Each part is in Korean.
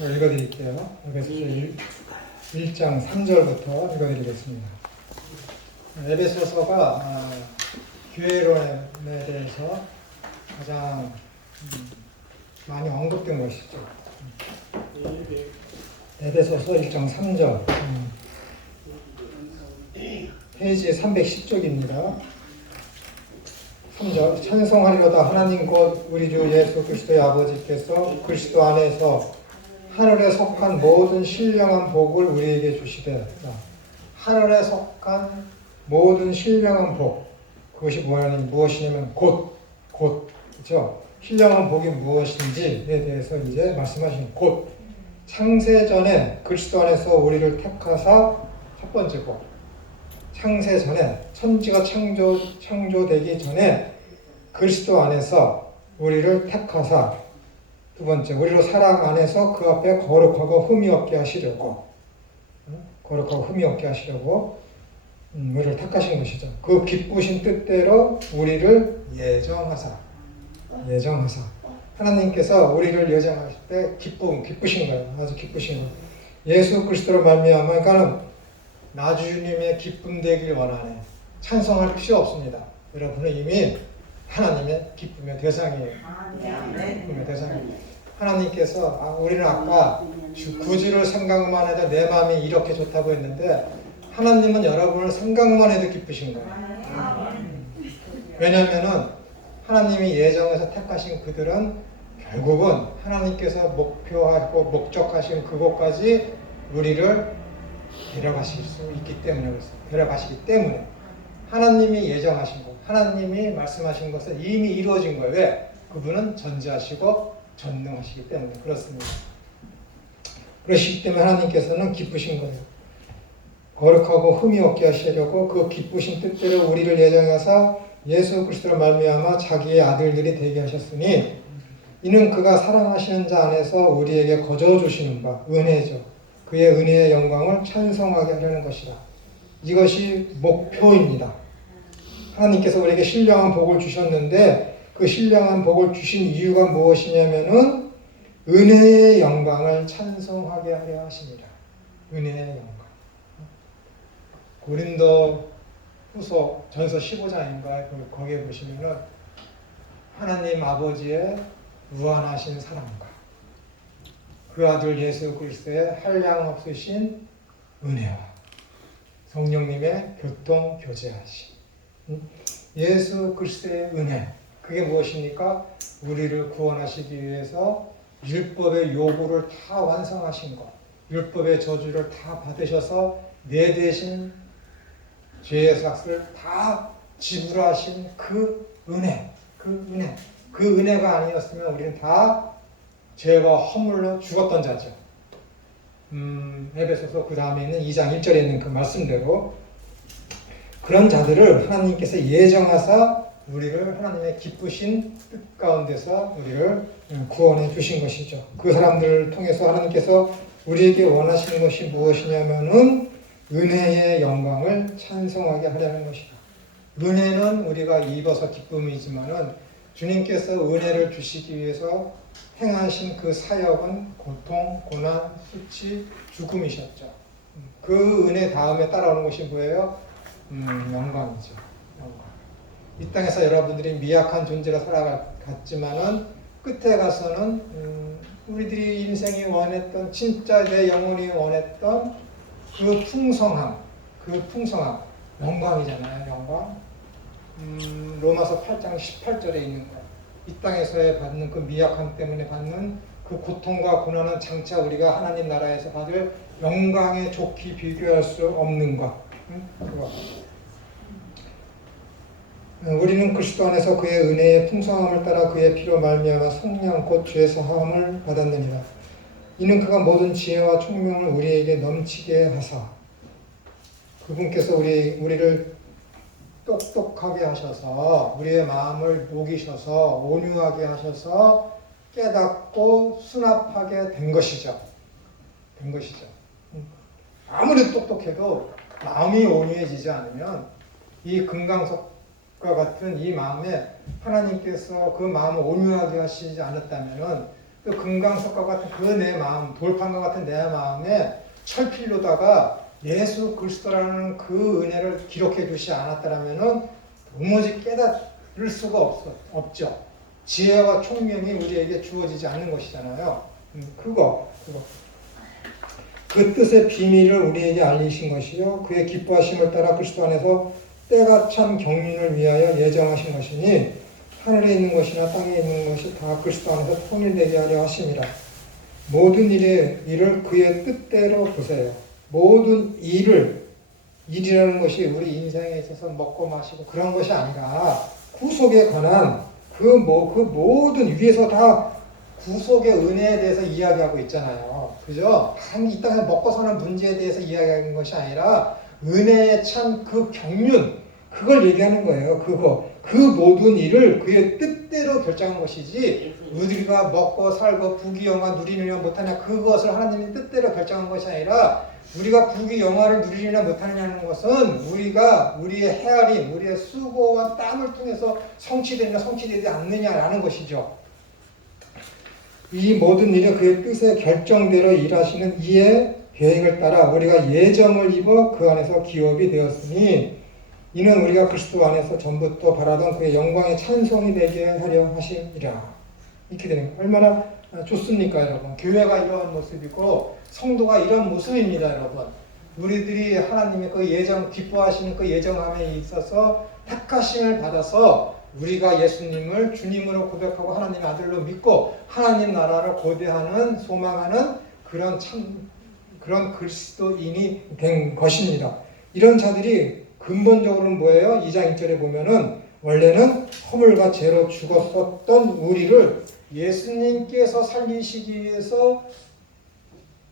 읽어드릴게요. 에베소서 1장 3절부터 읽어드리겠습니다. 에베소서가 교회론에 대해서 가장 많이 언급된 것이죠. 에베소서 1장 3절 페이지 310쪽입니다. 3절 찬송하리로다 하나님 곧 우리 주 예수 그리스도의 아버지께서 그리스도 안에서 하늘에 속한 모든 신령한 복을 우리에게 주시되. 하늘에 속한 모든 신령한 복, 그것이 무엇이냐면 곧 그렇죠? 신령한 복이 무엇인지에 대해서 이제 말씀하신 곧 창세전에 그리스도 안에서 우리를 택하사. 첫 번째 복, 창세전에 천지가 창조되기 전에 그리스도 안에서 우리를 택하사. 두 번째, 우리로 사랑 안에서 그 앞에 거룩하고 흠이 없게 하시려고 우리를 택하신 것이죠. 그 기쁘신 뜻대로 우리를 예정하사. 하나님께서 우리를 예정하실 때 기쁘신 거예요. 아주 기쁘신 거예요. 예수 그리스도로 말미암아. 그러니까는 나주님의 기쁨 되길 원하네. 찬송할 필요 없습니다. 여러분은 이미 하나님의 기쁨의 대상이에요. 기쁨의 대상이에요. 하나님께서 우리는 아까 구주를 생각만 해도 내 마음이 이렇게 좋다고 했는데 하나님은 여러분을 생각만 해도 기쁘신 거예요. 왜냐하면은 하나님이 예정해서 택하신 그들은 결국은 하나님께서 목표하고 목적하신 그곳까지 우리를 데려가실 수 있기 때문에 그렇습니다. 데려가시기 때문에 하나님이 예정하신 것, 하나님이 말씀하신 것은 이미 이루어진 거예요. 왜? 그분은 전지하시고 전능하시기 때문에 그렇습니다. 그러시기 때문에 하나님께서는 기쁘신 거예요. 거룩하고 흠이 없게 하시려고 그 기쁘신 뜻대로 우리를 예정하사 예수 그리스도로 말미암아 자기의 아들들이 되게 하셨으니 이는 그가 사랑하시는 자 안에서 우리에게 거저 주시는 바 은혜죠. 그의 은혜의 영광을 찬송하게 하려는 것이라. 이것이 목표입니다. 하나님께서 우리에게 신령한 복을 주셨는데 그 신령한 복을 주신 이유가 무엇이냐면은 은혜의 영광을 찬송하게 하려 하십니다. 은혜의 영광. 고린도 후서 전서 15장인가요? 거기에 보시면은 하나님 아버지의 무한하신 사랑과 그 아들 예수 그리스도의 한량없으신 은혜와 성령님의 교통 교제하심. 예수 그리스도의 은혜. 그게 무엇입니까? 우리를 구원하시기 위해서 율법의 요구를 다 완성하신 것. 율법의 저주를 다 받으셔서 내 대신 죄의 삭을 다 지불하신 그 은혜. 그 은혜가 아니었으면 우리는 다 죄가 허물로 죽었던 자죠. 에베소서 그 다음에 있는 2장 1절에 있는 그 말씀대로 그런 자들을 하나님께서 예정하사 우리를 하나님의 기쁘신 뜻 가운데서 우리를 구원해 주신 것이죠. 그 사람들을 통해서 하나님께서 우리에게 원하시는 것이 무엇이냐면은 은혜의 영광을 찬송하게 하려는 것이다. 은혜는 우리가 입어서 기쁨이지만은 주님께서 은혜를 주시기 위해서 행하신 그 사역은 고통, 고난, 수치, 죽음이셨죠. 그 은혜 다음에 따라오는 것이 뭐예요? 영광이죠. 영광. 이 땅에서 여러분들이 미약한 존재로 살아갔지만은 끝에 가서는 우리들이 인생이 원했던 진짜 내 영혼이 원했던 그 풍성함, 영광이잖아요. 영광. 로마서 8장 18절에 있는 거예요. 이 땅에서의 받는 그 미약함 때문에 받는 그 고통과 고난은 장차 우리가 하나님 나라에서 받을 영광에 좋게 비교할 수 없는 것. 그거. 우리는 그리스도 안에서 그의 은혜의 풍성함을 따라 그의 피로 말미암아 속량 곧 죄 사함을 받았느니라. 이는 그가 모든 지혜와 총명을 우리에게 넘치게 하사 그분께서 우리를 똑똑하게 하셔서 우리의 마음을 녹이셔서 온유하게 하셔서 깨닫고 수납하게 된 것이죠. 아무리 똑똑해도 마음이 온유해지지 않으면 이 금강석과 같은 이 마음에 하나님께서 그 마음을 온유하게 하시지 않았다면 그 금강석과 같은 그 내 마음, 돌판과 같은 내 마음에 철필로다가 예수 그리스도라는 그 은혜를 기록해 주시 않았다라면은 도무지 깨달을 수가 없죠. 지혜와 총명이 우리에게 주어지지 않는 것이잖아요. 그거. 그 뜻의 비밀을 우리에게 알리신 것이요. 그의 기뻐하심을 따라 그리스도 안에서 때가 참 경륜을 위하여 예정하신 것이니 하늘에 있는 것이나 땅에 있는 것이 다 그리스도 안에서 통일되게 하려 하심이라. 모든 일을 그의 뜻대로 보세요. 모든 일이라는 것이 우리 인생에 있어서 먹고 마시고 그런 것이 아니라 구속에 관한 그 모든 위에서 다 구속의 은혜에 대해서 이야기하고 있잖아요. 그죠? 이 땅에서 먹고 사는 문제에 대해서 이야기하는 것이 아니라 은혜의 참 그 경륜, 그걸 얘기하는 거예요. 그 모든 일을 그의 뜻대로 결정한 것이지 우리가 먹고 살고 부귀영화 누리느냐 못하냐 그것을 하나님의 뜻대로 결정한 것이 아니라 우리가 부귀영화를 누리느냐 못하느냐는 것은 우리의 헤아림, 우리의 수고와 땀을 통해서 성취되느냐 성취되지 않느냐라는 것이죠. 이 모든 일은 그의 뜻의 결정대로 일하시는 이의 계획을 따라 우리가 예정을 입어 그 안에서 기업이 되었으니 이는 우리가 그리스도 안에서 전부터 바라던 그의 영광의 찬송이 되게 하려 하심이라. 이렇게 되는 거예요. 얼마나 좋습니까, 여러분? 교회가 이런 모습이고 성도가 이런 모습입니다, 여러분. 우리들이 하나님의 그 예정, 기뻐하시는 그 예정함에 있어서 택하심을 받아서 우리가 예수님을 주님으로 고백하고 하나님의 아들로 믿고 하나님 나라를 고대하는 소망하는 그런 그리스도인이 된 것입니다. 이런 자들이 근본적으로는 뭐예요? 2장 1절에 보면은 원래는 허물과 죄로 죽었었던 우리를 예수님께서 살리시기 위해서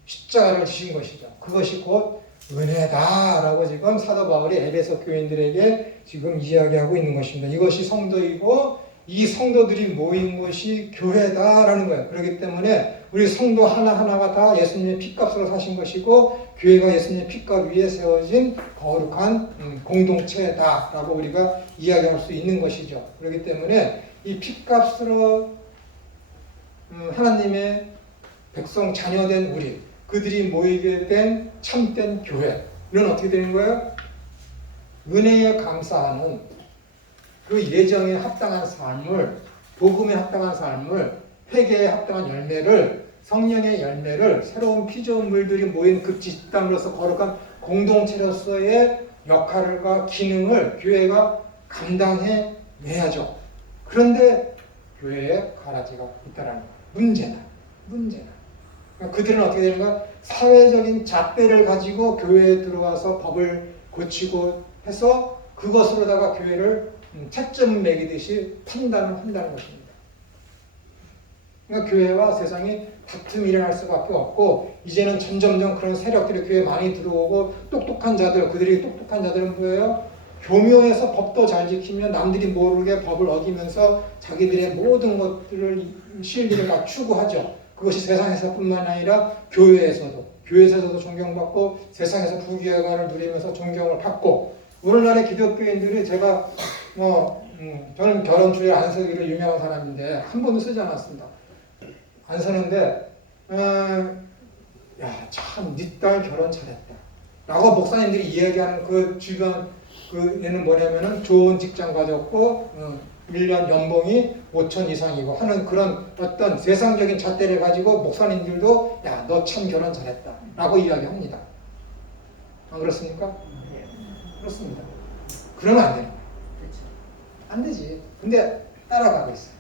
십자가를 지신 것이죠. 그것이 곧 은혜다라고 지금 사도 바울이 에베소 교인들에게 지금 이야기하고 있는 것입니다. 이것이 성도이고 이 성도들이 모인 것이 교회다라는 거예요. 그렇기 때문에 우리 성도 하나하나가 다 예수님의 피값으로 사신 것이고 교회가 예수님의 피값 위에 세워진 거룩한 공동체다라고 우리가 이야기할 수 있는 것이죠. 그렇기 때문에 이 피값으로 하나님의 백성 자녀된 우리 그들이 모이게 된 참된 교회는 어떻게 되는 거예요? 은혜에 감사하는 그 예정에 합당한 삶을, 복음에 합당한 삶을, 회개에 합당한 열매를, 성령의 열매를 새로운 피조물들이 모인 그 집단으로서 거룩한 공동체로서의 역할과 기능을 교회가 감당해 내야죠. 그런데 교회에 가라지가 있다라는 거예요. 문제다. 그들은 어떻게 되는가? 사회적인 잣대를 가지고 교회에 들어와서 법을 고치고 해서 그것으로다가 교회를 채점 매기듯이 판단을 한다는 것입니다. 그러니까 교회와 세상이 다툼이 일어날 수밖에 없고 이제는 점점점 그런 세력들이 교회에 많이 들어오고 똑똑한 자들, 그들이 똑똑한 자들은 뭐예요? 교묘해서 법도 잘 지키면 남들이 모르게 법을 어기면서 자기들의 모든 것들을 실리를 다 추구하죠. 그것이 세상에서뿐만 아니라 교회에서도 존경받고 세상에서 부귀영화를 누리면서 존경을 받고 오늘날의 기독교인들이 제가 저는 결혼 주일 안 서기로 유명한 사람인데 한 번도 쓰지 않았습니다. 안 서는데 참 네 딸 결혼 잘했다 라고 목사님들이 이야기하는 그 주변 얘는 뭐냐면은 좋은 직장 가졌고 1년 연봉이 5천 이상이고 하는 그런 어떤 세상적인 잣대를 가지고 목사님들도 야, 너 참 결혼 잘했다 라고 이야기합니다. 안 그렇습니까? 네. 그렇습니다. 그러면 안 되는 거예요. 안 되지. 근데 따라가고 있어요.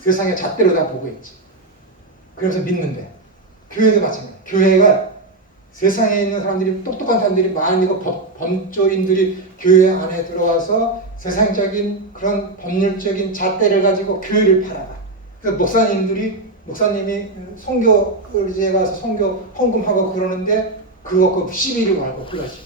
세상의 잣대로 다 보고 있지. 그래서 믿는데 교회도 마찬가지예요. 교회가 세상에 있는 사람들이 똑똑한 사람들이 많으니까 범죄인들이 교회 안에 들어와서 세상적인 그런 법률적인 잣대를 가지고 교회를 팔아가. 그래서 목사님이 선교지에 가서 선교 헌금하고 그러는데 그거 시비를 걸고 그러지.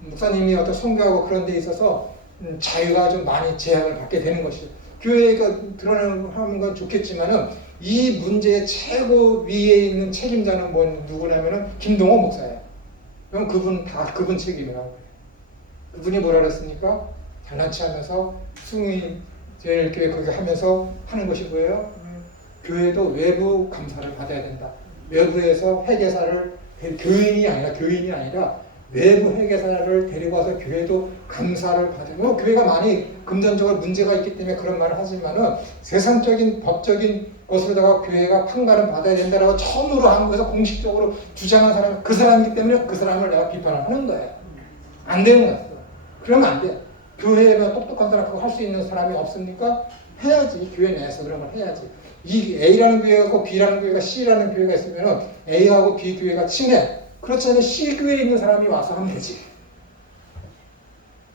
목사님이 어떤 선교하고 그런 데 있어서 자유가 좀 많이 제약을 받게 되는 것이죠. 교회가 드러내는 건 좋겠지만은 이 문제의 최고 위에 있는 책임자는 누구냐면은 김동호 목사예요. 그럼 그분 책임이라고 해요. 그분이 뭐라 그랬습니까? 잘난 체 하면서 승의 제일교회 그렇게 하면서 하는 것이 뭐예요? 교회도 외부 감사를 받아야 된다. 외부에서 회계사를 교인이 아니라 외부 회계사를 데리고 와서 교회도 감사를 받으면 교회가 많이 금전적으로 문제가 있기 때문에 그런 말을 하지만은 세상적인 법적인 것으로다가 교회가 판가름 받아야 된다라고 처음으로 한국에서 공식적으로 주장한 사람 그 사람이기 때문에 그 사람을 내가 비판을 하는 거예요. 안 되는 거야. 그러면 안 돼. 교회가 똑똑한 사람 그거 할 수 있는 사람이 없습니까? 해야지. 교회 내에서 그런 걸 해야지. 이 A라는 교회가 있고 B라는 교회가 C라는 교회가 있으면은 A하고 B 교회가 친해. 그렇지 않으면 C 교회에 있는 사람이 와서 하면 되지.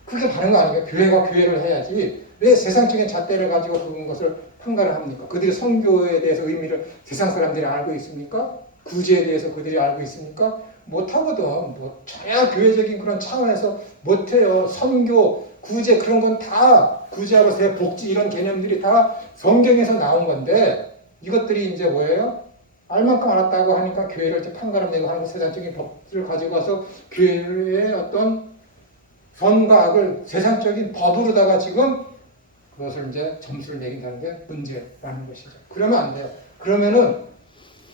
그게 바른 거 아닌가요? 교회가 교회를 해야지. 왜 세상적인 잣대를 가지고 그런 것을 판가를 합니까? 그들이 선교에 대해서 의미를 세상 사람들이 알고 있습니까? 구제에 대해서 그들이 알고 있습니까? 못하거든. 뭐 저야 교회적인 그런 차원에서 못해요. 선교, 구제 그런 건 다 구제하고 새 복지 이런 개념들이 다 성경에서 나온 건데 이것들이 이제 뭐예요? 알만큼 알았다고 하니까 교회를 이렇게 판가름 내고 하는 세상적인 법들을 가지고 와서 교회의 어떤 선과 악을 세상적인 법으로다가 지금 그것을 이제 점수를 매긴다는 게 문제라는 것이죠. 그러면 안 돼요. 그러면은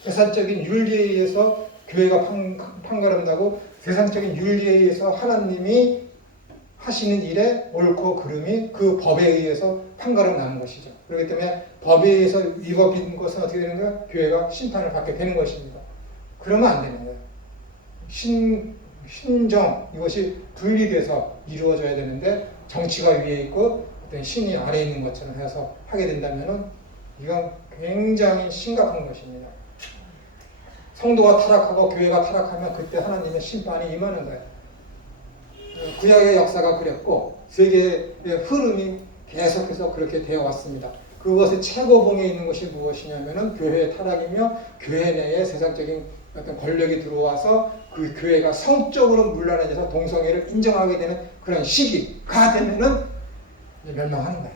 세상적인 윤리에 의해서 교회가 판가름 나고 세상적인 윤리에 의해서 하나님이 하시는 일에 옳고 그름이 그 법에 의해서 판가름 나는 것이죠. 그렇기 때문에 법에 의해서 위법인 것은 어떻게 되는 거예요? 교회가 심판을 받게 되는 것입니다. 그러면 안 되는 거예요. 신정 이것이 분리돼서 이루어져야 되는데 정치가 위에 있고 어떤 신이 아래에 있는 것처럼 해서 하게 된다면은 이건 굉장히 심각한 것입니다. 성도가 타락하고 교회가 타락하면 그때 하나님의 심판이 임하는 거예요. 구약의 역사가 그랬고 세계의 흐름이 계속해서 그렇게 되어 왔습니다. 그것의 최고봉에 있는 것이 무엇이냐면은 교회의 타락이며 교회 내에 세상적인 어떤 권력이 들어와서 그 교회가 성적으로 문란해져서 동성애를 인정하게 되는 그런 시기가 되면은 멸망하는 거예요.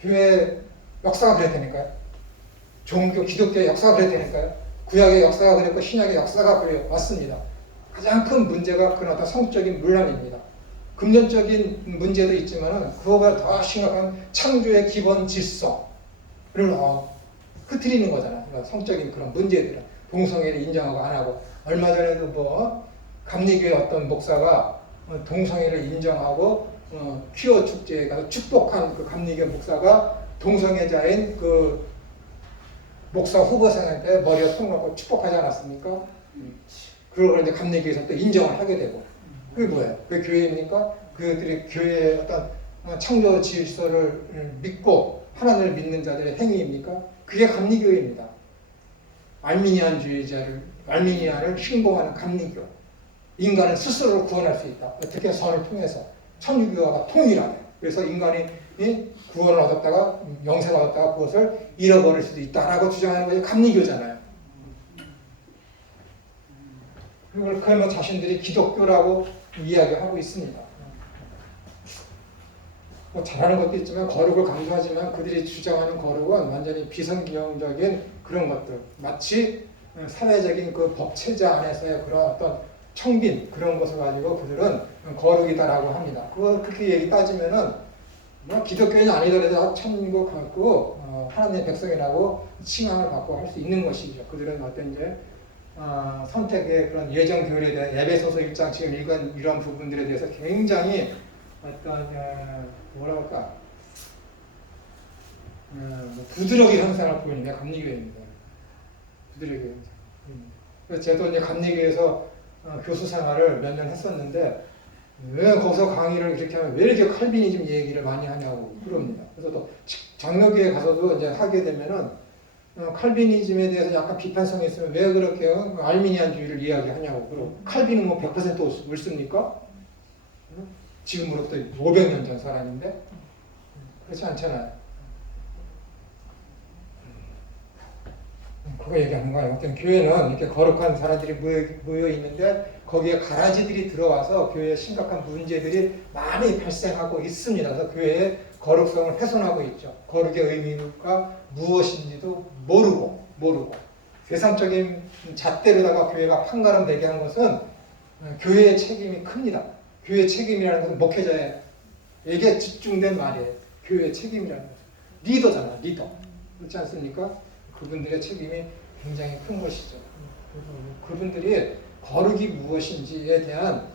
교회 역사가 그랬다니까요. 종교 기독교의 역사가 그랬다니까요. 구약의 역사가 그랬고 신약의 역사가 그래 왔습니다. 가장 큰 문제가 그런 어떤 성적인 문란입니다. 금전적인 문제도 있지만은 그거보다 더 심각한 창조의 기본 질서를 흐트리는 거잖아요. 그러니까 성적인 그런 문제들은 동성애를 인정하고 안 하고 얼마 전에도 뭐 감리교회 어떤 목사가 동성애를 인정하고 퀴어 축제에 가서 축복한 그 감리교 목사가 동성애자인 그 목사 후보생한테 머리에 손 놓고 축복하지 않았습니까? 그걸 이제 감리교회에서 또 인정을 하게 되고 그게 뭐예요? 그게 교회입니까? 그들이 교회의 어떤 창조 질서를 믿고 하나님을 믿는 자들의 행위입니까? 그게 감리교회입니다. 알미니안을 신봉하는 감리교. 인간은 스스로를 구원할 수 있다. 어떻게 선을 통해서 천주교와 통일하네. 그래서 인간이 구원을 얻었다가 영생을 얻었다가 그것을 잃어버릴 수도 있다라고 주장하는 것이 감리교잖아요. 그걸 자신들이 기독교라고 이야기하고 있습니다. 뭐 잘하는 것도 있지만 거룩을 강조하지만 그들이 주장하는 거룩은 완전히 비성경적인 그런 것들, 마치 사회적인 그 법체제 안에서의 그런 어떤 청빈 그런 것을 가지고 그들은 거룩이다라고 합니다. 그렇게 얘기 따지면은 뭐 기독교인이 아니더라도 천국 갖고 하나님의 백성이라고 칭함을 받고 할 수 있는 것이죠. 그들은 어떤 이제 선택의 그런 예정 교리에 대한 에베소서 1장 지금 읽은 이런 부분들에 대해서 굉장히 어떤 뭐랄까 부드러기 현상을 보이는 게 감리교회입니다. 부드러기 현상. 그래서 저도 이제 감리교회에서 교수 생활을 몇 년 했었는데 왜 거기서 강의를 이렇게 하면 왜 이렇게 칼비니즘 얘기를 많이 하냐고 그럽니다. 그래서 또 장로교회 가서도 이제 하게 되면은 칼비니즘에 대해서 약간 비판성이 있으면 왜 그렇게 알미니안주의를 이야기하냐고 그러고 칼빈은 뭐 100% 옳습니까? 지금으로부터 500년 전 사람인데 그렇지 않잖아요. 그거 얘기하는 거예요. 어떤 교회는 이렇게 거룩한 사람들이 모여 있는데 거기에 가라지들이 들어와서 교회에 심각한 문제들이 많이 발생하고 있습니다. 그래서 교회의 거룩성을 훼손하고 있죠. 거룩의 의미가 무엇인지도 모르고 세상적인 잣대로다가 교회가 판가름 되게 한 것은 교회의 책임이 큽니다. 교회의 책임이라는 것은 목회자에게 집중된 말이에요. 교회의 책임이라는 거죠. 리더잖아, 리더. 그렇지 않습니까? 그분들의 책임이 굉장히 큰 것이죠. 그분들이 거룩이 무엇인지에 대한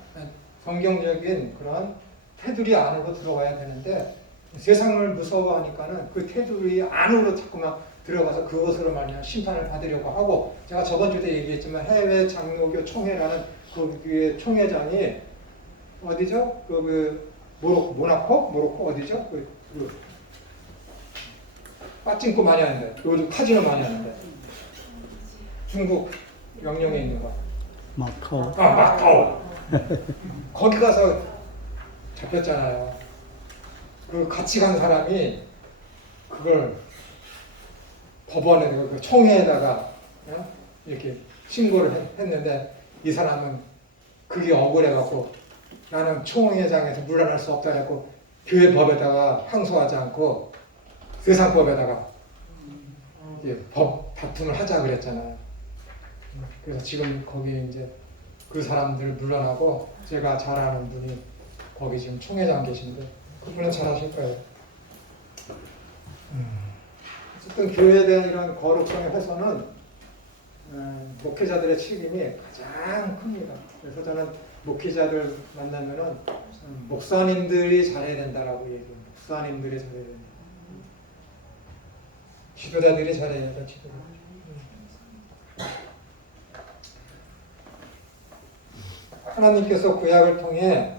성경적인 그런 테두리 안으로 들어가야 되는데 세상을 무서워하니까는 그 테두리 안으로 자꾸만 들어가서 그것으로 말미암아 심판을 받으려고 하고, 제가 저번 주에 얘기했지만 해외 장로교 총회라는 그 총회장이 어디죠? 모나코 어디죠? 빠찡코 많이 하는데, 요즘 카지노 많이 하는데, 중국 영령에 있는 거. 마카오. 마카오. 거기 가서 잡혔잖아요. 그 같이 간 사람이 그걸 법원에, 그 총회에다가 이렇게 신고를 했는데, 이 사람은 그게 억울해갖고 나는 총회장에서 물러날 수 없다 해갖고 교회 법에다가 항소하지 않고 세상법에다가 법 다툼을 하자 그랬잖아요. 그래서 지금 거기 이제 그 사람들 물러나고, 제가 잘 아는 분이 거기 지금 총회장 계신데 그분은 잘 하실 거예요. 어쨌든 교회에 대한 이런 거룩성의 훼손은 목회자들의 책임이 가장 큽니다. 그래서 저는 목회자들 만나면은 목사님들이 잘해야 된다라고 얘기해요. 목사님들이 잘해야 된다. 지도자들이 잘해야 된다. 지도자. 하나님께서 구약을 통해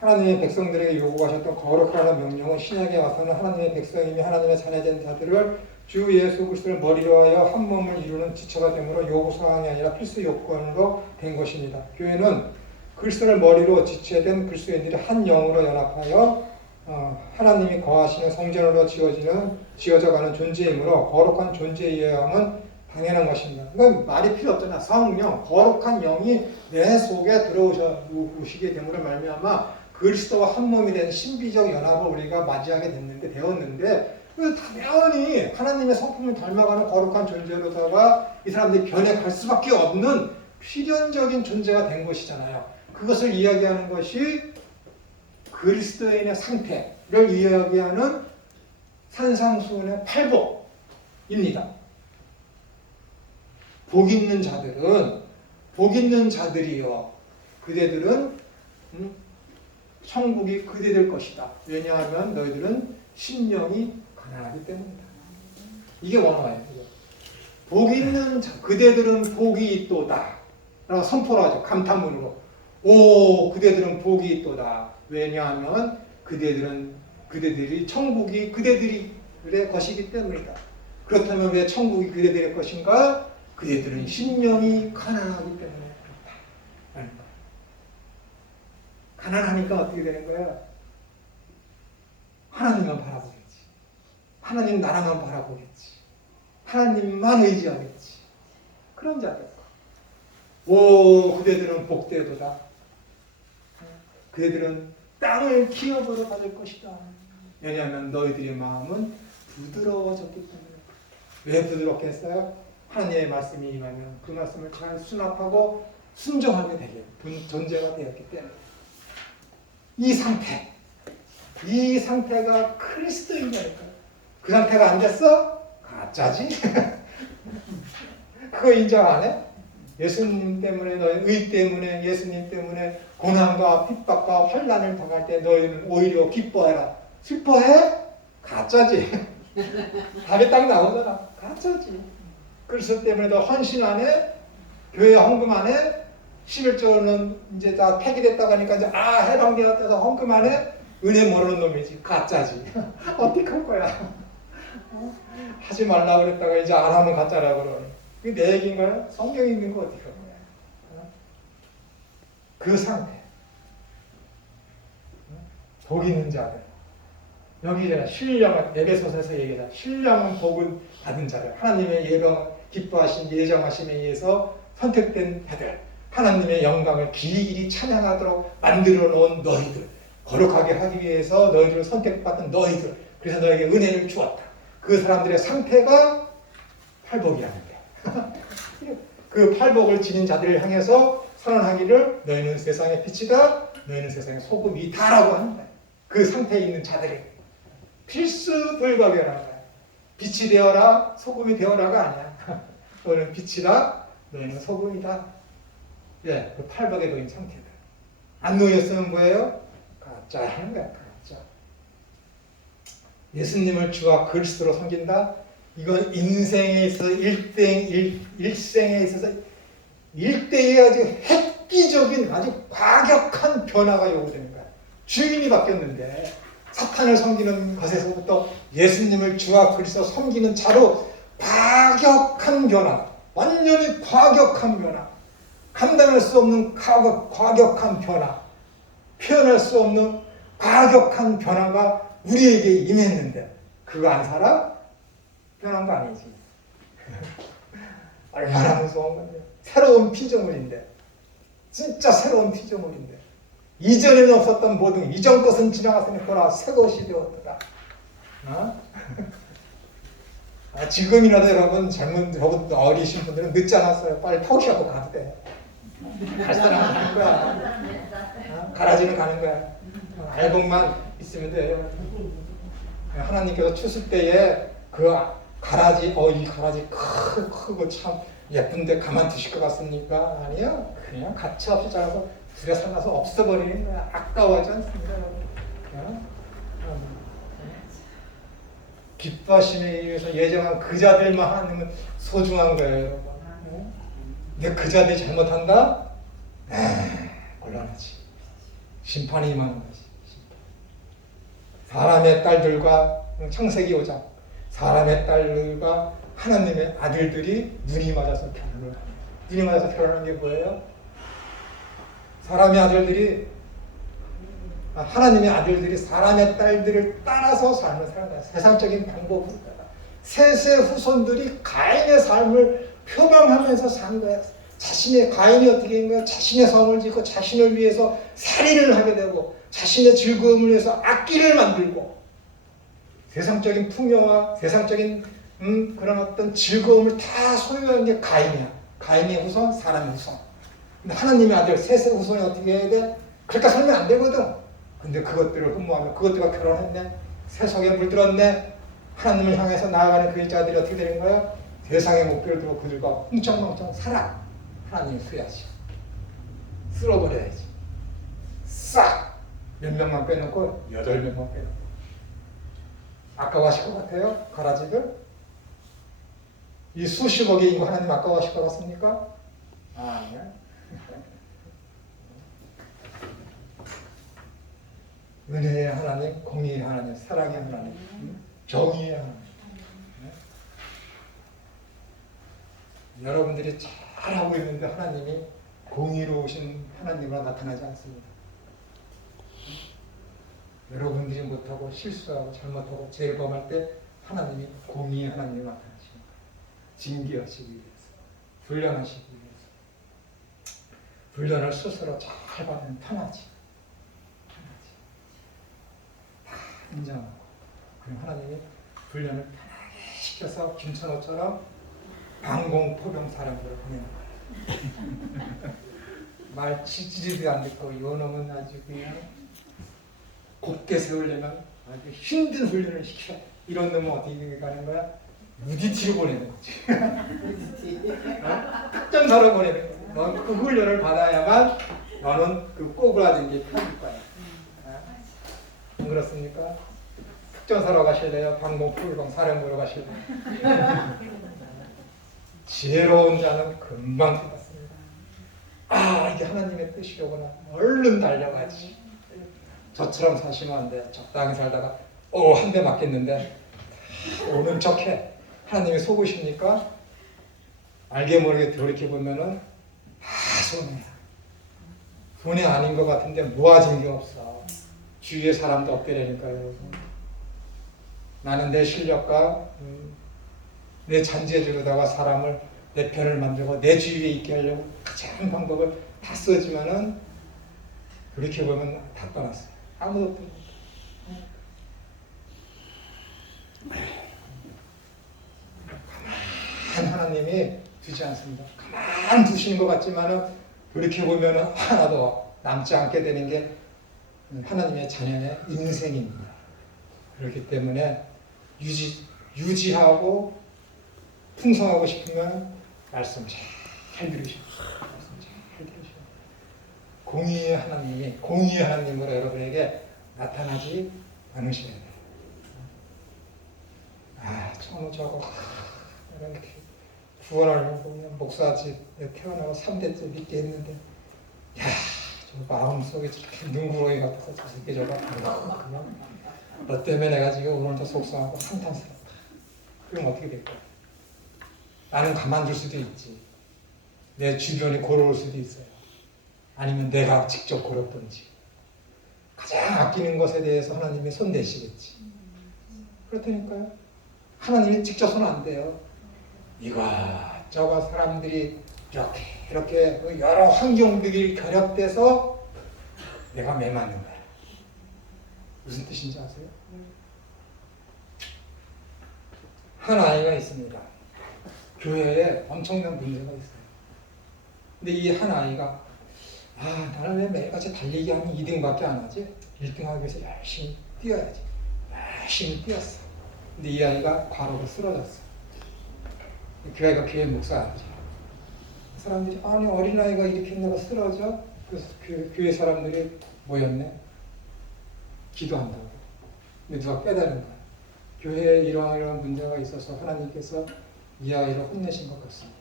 하나님의 백성들에게 요구하셨던 거룩하라는 명령은 신약에 와서는 하나님의 백성이며 하나님의 자녀된 자들을 주 예수 그리스도를 머리로 하여 한 몸을 이루는 지체가 되므로 요구사항이 아니라 필수 요건으로 된 것입니다. 교회는 그리스도를 머리로 지체된 그리스도인들이 한 영으로 연합하여 하나님이 거하시는 성전으로 지어져가는 존재이므로 거룩한 존재의 영은 당연한 것입니다. 그건 말이 필요 없잖아. 성령, 거룩한 영이 내 속에 들어오시게 됨으로 말미암아 그리스도와 한 몸이 된 신비적 연합을 우리가 맞이하게 되었는데, 당연히 하나님의 성품을 닮아가는 거룩한 존재로다가 이 사람들이 변해갈 수밖에 없는 필연적인 존재가 된 것이잖아요. 그것을 이야기하는 것이 그리스도인의 상태를 이야기하는 산상수훈의 팔복입니다. 복 있는 자들이여 그대들은 천국이 그대들 것이다. 왜냐하면 너희들은 심령이 가난하기 때문이다. 이게 원어예요. 복 있는 자 그대들은 복이 있도다 라고 선포를 하죠. 감탄문으로. 오, 그대들은 복이 있도다. 왜냐하면 그대들이 천국이 그대들의 것이기 때문이다. 그렇다면 왜 천국이 그대들의 것인가? 그대들은 심령이 가난하기 때문에 그렇다. 가난하니까 어떻게 되는 거야? 하나님만 바라보겠지. 하나님 나라만 바라보겠지. 하나님만 의지하겠지. 그런 자들. 오, 그대들은 복되도다. 그대들은 땅을 기업으로 받을 것이다. 왜냐하면 너희들의 마음은 부드러워졌기 때문에. 왜 부드럽게 했어요? 하나님의 말씀이 임하면 그 말씀을 잘 수납하고 순종하게 되게 존재가 되었기 때문에. 이 상태가 그리스도인이라니까요. 그 상태가 안 됐어? 가짜지? 그거 인정 안 해? 예수님 때문에, 너희 의 때문에, 예수님 때문에 고난과 핍박과 환난을 당할 때 너희는 오히려 기뻐해라. 슬퍼해? 가짜지. 답이 딱 나오잖아. 가짜지. 그리스도 때문에 너 헌신 안 해? 교회 헌금 안 해? 11조는 이제 다 폐기됐다고 하니까 이제 해방되었다서 헌금 안 해? 은혜 모르는 놈이지. 가짜지. 어떻게 할 거야? 하지 말라고 그랬다가 이제 안 하면 가짜라고 그러니. 그게 내 얘기인 거야? 성경에 있는 거 어떻게 할 거야? 그 상태. 복 있는 자들. 여기 신령은 에베소서에서 얘기하자. 신령은 복을 받은 자들. 하나님의 기뻐하신 예정하심에 의해서 선택된 자들. 하나님의 영광을 길이 찬양하도록 만들어 놓은 너희들. 거룩하게 하기 위해서 너희들을 선택받은 너희들. 그래서 너에게 은혜를 주었다. 그 사람들의 상태가 팔복이라는 거야. 그 팔복을 지닌 자들을 향해서 선언하기를 너희는 세상의 빛이다. 너희는 세상의 소금이다라고 하는 거야. 그 상태에 있는 자들이 필수 불가결한 거야. 빛이 되어라, 소금이 되어라가 아니야. 너는 빛이다, 너는 소금이다. 예, 그 팔복에 놓인 상태다. 안 놓였으면 뭐예요? 가짜 하는 거야, 가짜. 예수님을 주와 그리스도로 섬긴다? 이건 인생에 있어서 일생에 있어서 일대의 아주 획기적인 아주 과격한 변화가 요구되는 거야. 주인이 바뀌었는데 사탄을 섬기는 것에서부터 예수님을 주와 그리스도 섬기는 자로 과격한 변화, 완전히 과격한 변화, 감당할 수 없는 과격한 변화, 표현할 수 없는 과격한 변화가 우리에게 임했는데 그거 안 살아? 변한 거 아니지. 얼마나 무서운 건데. 새로운 피조물인데, 진짜 새로운 피조물인데, 이전에는 없었던 모든 이전 것은 지나갔으니 보라 새 것이 되었더라. 어? 지금이라도 여러분 젊은 어리신 분들은 늦지 않았어요. 빨리 타오시하고 가도 돼. 갈 사람은 가는 거야. 가라지는 가는 거야. 알곡만 있으면 돼요. 하나님께서 추수 때에 그 가라지, 이 가라지 크고 참 예쁜데 가만 두실 것 같습니까? 아니요. 그냥 가치 없이 자라서 불에 살아서 없어버리는 거야. 아까워하지 않습니다. 기뻐하심에 의해서 예정한 그 자들만 하나님은 소중한 거예요. 근데 그 자들이 잘못한다? 곤란하지. 심판이 임하는 거지. 사람의 딸들과 창세기 5장 사람의 딸들과 하나님의 아들들이 눈이 맞아서 결혼을 합니다. 눈이 맞아서 결혼하는 게 뭐예요? 사람의 아들들이 하나님의 아들들이 사람의 딸들을 따라서 삶을 사는 거야. 세상적인 방법으로 세세 후손들이 가인의 삶을 표방하면서 산 거야. 자신의 가인이 어떻게 한 거야? 자신의 성을 짓고 자신을 위해서 살인을 하게 되고 자신의 즐거움을 위해서 악기를 만들고 세상적인 풍요와 세상적인 그런 어떤 즐거움을 다 소유한 게 가인이야. 가인의 후손, 사람의 후손. 근데 하나님의 아들 세세 후손이 어떻게 해야 돼? 그렇게 살면 안 되거든. 근데 그것들을 흠모하며 그것들과 결혼했네. 세속에 물들었네. 하나님을 향해서 나아가는 그 자들이 어떻게 되는 거야? 세상의 목표를 두고 그들과 훔청망청 살아. 하나님이 후회하지. 쓸어버려야지. 싹! 몇 명만 빼놓고 8명만 빼놓고. 아까워하실 것 같아요? 가라지들? 이 수십억의 인구 하나님 아까워하실 것 같습니까? 아니야. 은혜의 하나님, 공의의 하나님, 사랑의 하나님, 정의의 하나님. 여러분들이 잘하고 있는데 하나님이 공의로우신 하나님으로 나타나지 않습니다. 여러분들이 못하고 실수하고 잘못하고 죄를 범할 때 하나님이 공의의 하나님으로 나타나십니다. 징계하시기 위해서, 훈련하시기 위해서. 훈련을 스스로 잘 받으면 편하지. 다 인정하고. 그럼 하나님이 훈련을 편하게 시켜서 김천호처럼 방공포병 사령부를 보내는 거예요. 말 지지리도 안 듣고 요 놈은 아주 그냥 곱게 세우려면 아주 힘든 훈련을 시켜야 돼. 이런 놈은 어떻게 가는 거야? 무디티로 보내는 거지. 특전사로 보내는 거야. 넌 그 훈련을 받아야만 너는 그 꼬부라진 게 펴질 거야. 안 그렇습니까? 특전사로 가실래요? 방공포병 사령부로 가실래요? 지혜로운 자는 금방 깨닫습니다. 이게 하나님의 뜻이로구나. 얼른 달려가지. 저처럼 사시면 안 돼. 적당히 살다가 한 대 맞겠는데 오는 척해. 하나님이 속으십니까? 알게 모르게 돌이켜보면은 손해야. 손해 아닌 것 같은데 모아진 게 없어. 주위에 사람도 없게 되니까요. 나는 내 실력과 내 잔재주로다가 사람을 내 편을 만들고 내 주위에 있게 하려고 가장 방법을 다 쓰지만은 그렇게 보면 다 떠났어요. 아무도 없는 가만 하나님이 두지 않습니다. 가만 두시는 것 같지만은 그렇게 보면은 하나도 남지 않게 되는 게 하나님의 자녀의 인생입니다. 그렇기 때문에 유지하고 풍성하고 싶으면 말씀 잘 들으시고 말씀 잘 들으시고 공의의 하나님으로 여러분에게 나타나지 않으셔야 돼요. 처음 저거 이렇게 구원을 보면 목사집 태어나고 3대째 믿게 했는데 저 마음속에 저렇게 능구렁이 같아서 저 새끼 저거 너 때문에 내가 지금 오늘도 속상하고 한탄스럽다. 그럼 어떻게 될까? 나는 가만둘 수도 있지. 내 주변이 고로울 수도 있어요. 아니면 내가 직접 고롭든지. 가장 아끼는 것에 대해서 하나님이 손 대시겠지. 그렇다니까요. 하나님이 직접 손 안 대요. 이것저것 사람들이 이렇게 여러 환경들이 결합돼서 내가 매맞는 거야. 무슨 뜻인지 아세요? 한 아이가 있습니다. 교회에 엄청난 문제가 있어요. 근데 이 한 아이가 나는 왜 매일같이 달리기 하면 2등밖에 안 하지? 1등 하기 위해서 열심히 뛰어야지. 열심히 뛰었어. 근데 이 아이가 과로로 쓰러졌어. 그 아이가 교회 목사였죠. 사람들이 어린아이가 이렇게 내가 쓰러져? 그래서 교회 사람들이 모였네. 기도한다고. 근데 누가 깨달은 거야. 교회에 이러한 문제가 있어서 하나님께서 이 아이를 혼내신 것 같습니다.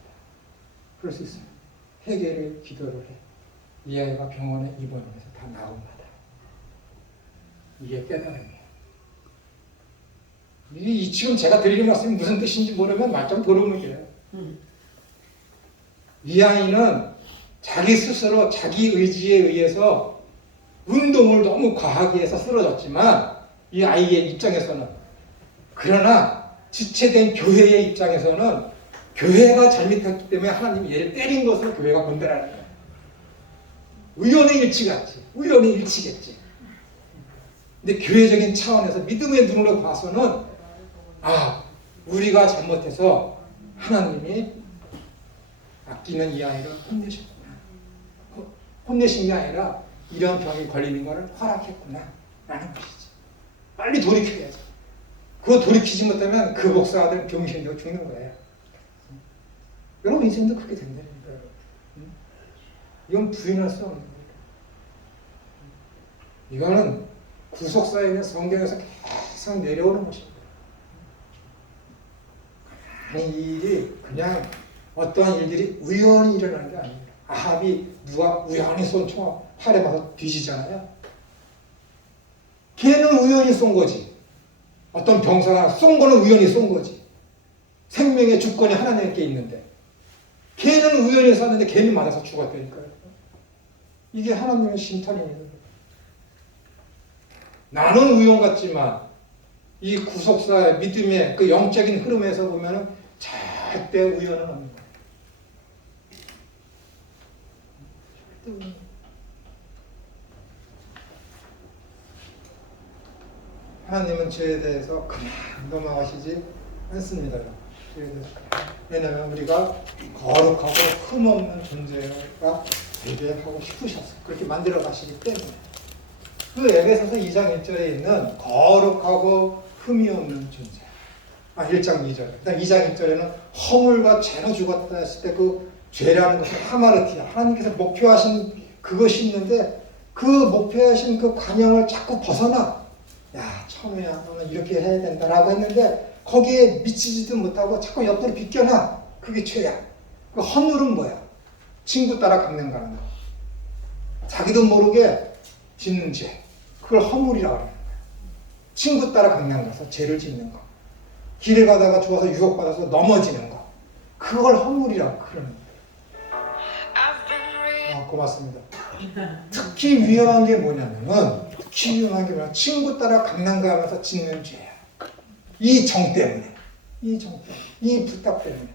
그럴 수 있어요. 회개를 기도를 해. 이 아이가 병원에 입원을 해서 다 나온다. 이게 깨달음이에요. 지금 제가 드리는 말씀이 무슨 뜻인지 모르면 말좀 도루묵이에요. 이 아이는 자기 스스로 자기 의지에 의해서 운동을 너무 과하게 해서 쓰러졌지만 이 아이의 입장에서는 그러나 지체된 교회의 입장에서는 교회가 잘못했기 때문에 하나님이 얘를 때린 것을 교회가 건드라는 거예요. 우연의 일치겠지. 근데 교회적인 차원에서 믿음의 눈으로 봐서는 우리가 잘못해서 하나님이 아끼는 이 아이를 혼내셨구나. 혼내신 게 아니라 이런 병이 걸리는 것을 허락했구나 라는 것이지. 빨리 돌이켜야지. 그거 돌이키지 못하면 그 목사들 병신되고 죽는 거예요. 여러분 인생도 그렇게 된다는 거예요. 이건 부인할 수 없는 거예요. 이거는 구속사에 있는 성경에서 계속 내려오는 것입니다. 이 일이 그냥 어떠한 일들이 우연히 일어나는 게 아닙니다. 아합이 누가 우연히 쏜 총 활에 맞아 뒤지잖아요. 걔는 우연히 쏜 거지. 어떤 병사가 쏜 거는 우연히 쏜 거지. 생명의 주권이 하나님께 있는데 걔는 우연히 쐈는데 걔는 맞아서 죽었다니까요. 이게 하나님의 심판입니다. 나는 우연 같지만 이 구속사의 믿음의 그 영적인 흐름에서 보면은 절대 우연은 없는 거예요. 하나님은 죄에 대해서 그냥 넘어가시지 않습니다. 죄에 대해서 왜냐하면 우리가 거룩하고 흠없는 존재가 되게 하고 싶으셔서 그렇게 만들어 가시기 때문에 그 에베소서 2장 1절에 있는 거룩하고 흠이 없는 존재 1장 2절 그다음 2장 1절에는 허물과 죄로 죽었다 했을 때 그 죄라는 것은 하마르티아 하나님께서 목표하신 그것이 있는데 그 목표하신 그 관영을 자꾸 벗어나 처음이야 너는 이렇게 해야 된다라고 했는데 거기에 미치지도 못하고 자꾸 옆으로 비껴나 그게 죄야. 그 허물은 뭐야? 친구 따라 강남 가는 거 자기도 모르게 짓는 죄 그걸 허물이라고 하는 거야. 친구 따라 강남 가서 죄를 짓는 거 길을 가다가 죽어서 유혹받아서 넘어지는 거 그걸 허물이라고 그러는 거야. 고맙습니다. 특히 위험한 게 뭐냐면은 친구 따라 강남 가면서 짓는 죄야. 이 정 때문에 이 부탁 때문에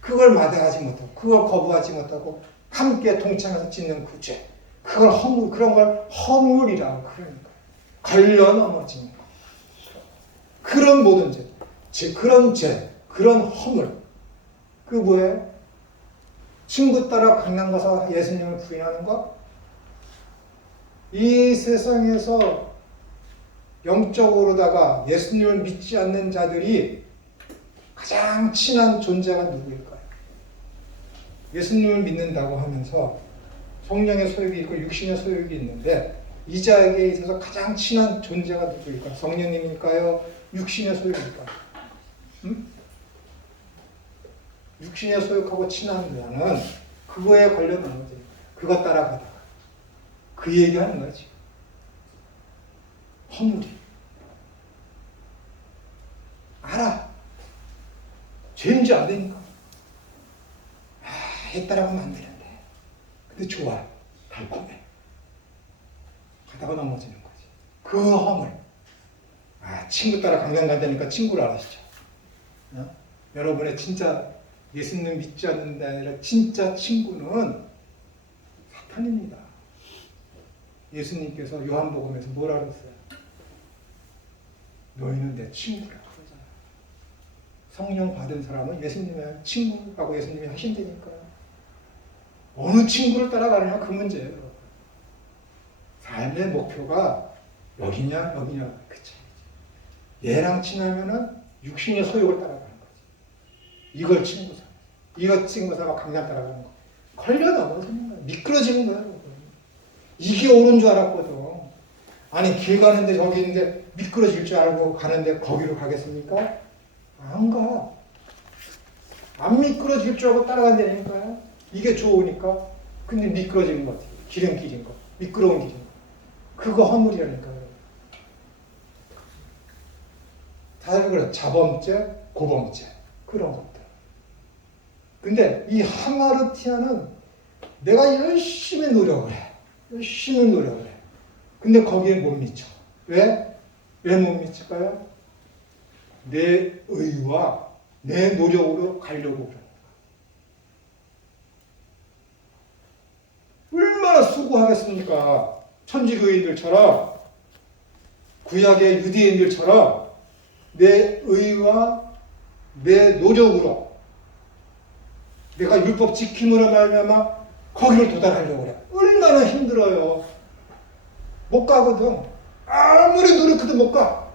그걸 마다하지 못하고 그걸 거부하지 못하고 함께 동참해서 짓는 그 죄 그걸 그런 걸 허물이라고 그러는 거야. 걸려 넘어지는 거 그런 모든 그런 죄 그런 허물 그 뭐예요? 친구 따라 강남 가서 예수님을 부인하는 것? 이 세상에서 영적으로다가 예수님을 믿지 않는 자들이 가장 친한 존재가 누구일까요? 예수님을 믿는다고 하면서 성령의 소욕이 있고 육신의 소욕이 있는데 이 자에게 있어서 가장 친한 존재가 누구일까요? 성령님일까요? 육신의 소욕일까요? 육신의 소욕하고 친한 자는 그거에 걸려놓은 거지. 그거 따라가다가 그 얘기하는 거지. 허물이 알아. 죄인지 안 되니까. 해 따라가면 안 되는데. 근데 좋아. 달콤해. 가다가 넘어지는 거지. 그 허물. 친구 따라 강남 간다니까 친구를 알아시죠. 여러분의 진짜 예수님 믿지 않는 데 아니라 진짜 친구는 사탄입니다. 예수님께서 요한복음에서 뭐라 그랬어요? 너희는 내 친구라 그러잖아요. 성령 받은 사람은 예수님의 친구라고 예수님이 하신다니까요. 어느 친구를 따라가느냐 그 문제예요. 삶의 목표가 여기냐 여기냐 그 차이지. 얘랑 친하면은 육신의 소욕을 따라가는 거지. 이걸 친구 삼아. 이거 친구 삼아 강남 따라가는 거. 걸려 넘어지는 거야. 미끄러지는 거야. 이게 옳은 줄 알았거든. 아니 길 가는데 저기 있는데 미끄러질 줄 알고 가는데 거기로 가겠습니까? 안 가. 안 미끄러질 줄 알고 따라간다니까요. 이게 좋으니까. 근데 미끄러지는 거 같아요. 기름길인 거. 미끄러운 길인 거. 그거 허물이라니까요. 다들 그래. 자범죄, 고범죄. 그런 것들. 근데 이 하마르티아는 내가 열심히 노력을 해. 열심히 노력을 해. 근데 거기에 못 미쳐. 왜? 왜 못 미칠까요? 내 의와 내 노력으로 가려고 그러니까. 얼마나 수고하겠습니까? 천주교인들처럼 구약의 유대인들처럼 내 의와 내 노력으로 내가 율법 지킴으로 말미암아 거기를 도달하려고 그래. 얼마나 힘들어요. 못 가거든. 아무리 노력해도 못 가.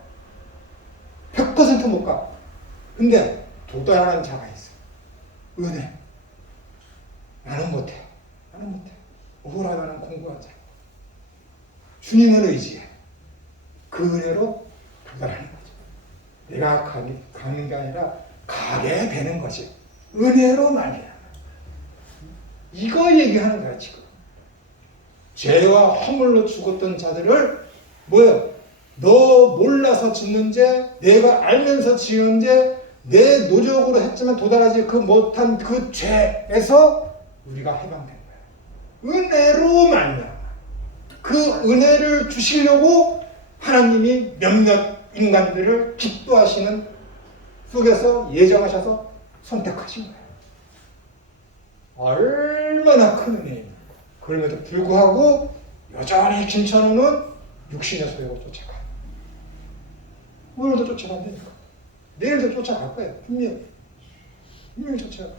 100% 못 가. 근데 도달하는 자가 있어. 은혜. 나는 못해. 나는 못해. 오라 나는 공부하자. 주님은 의지해. 그 은혜로 도달하는 거죠. 내가 가는 게 아니라 가게 되는 거지. 은혜로 말이야. 이거 얘기하는 거야 지금. 죄와 허물로 죽었던 자들을 뭐예요? 너 몰라서 짓는 죄, 내가 알면서 지은 죄, 내 노력으로 했지만 도달하지 못한 그 죄에서 우리가 해방된 거야. 은혜로 말미암아. 그 은혜를 주시려고 하나님이 몇몇 인간들을 기뻐하시는 속에서 예정하셔서 선택하신 거예요. 얼마나 큰 은혜입니까? 그럼에도 불구하고 여전히 김찬호는 육신의 소욕을 쫓아가. 오늘도 쫓아간다니까. 내일도 쫓아갈 거예요. 분명히. 분명히 쫓아가.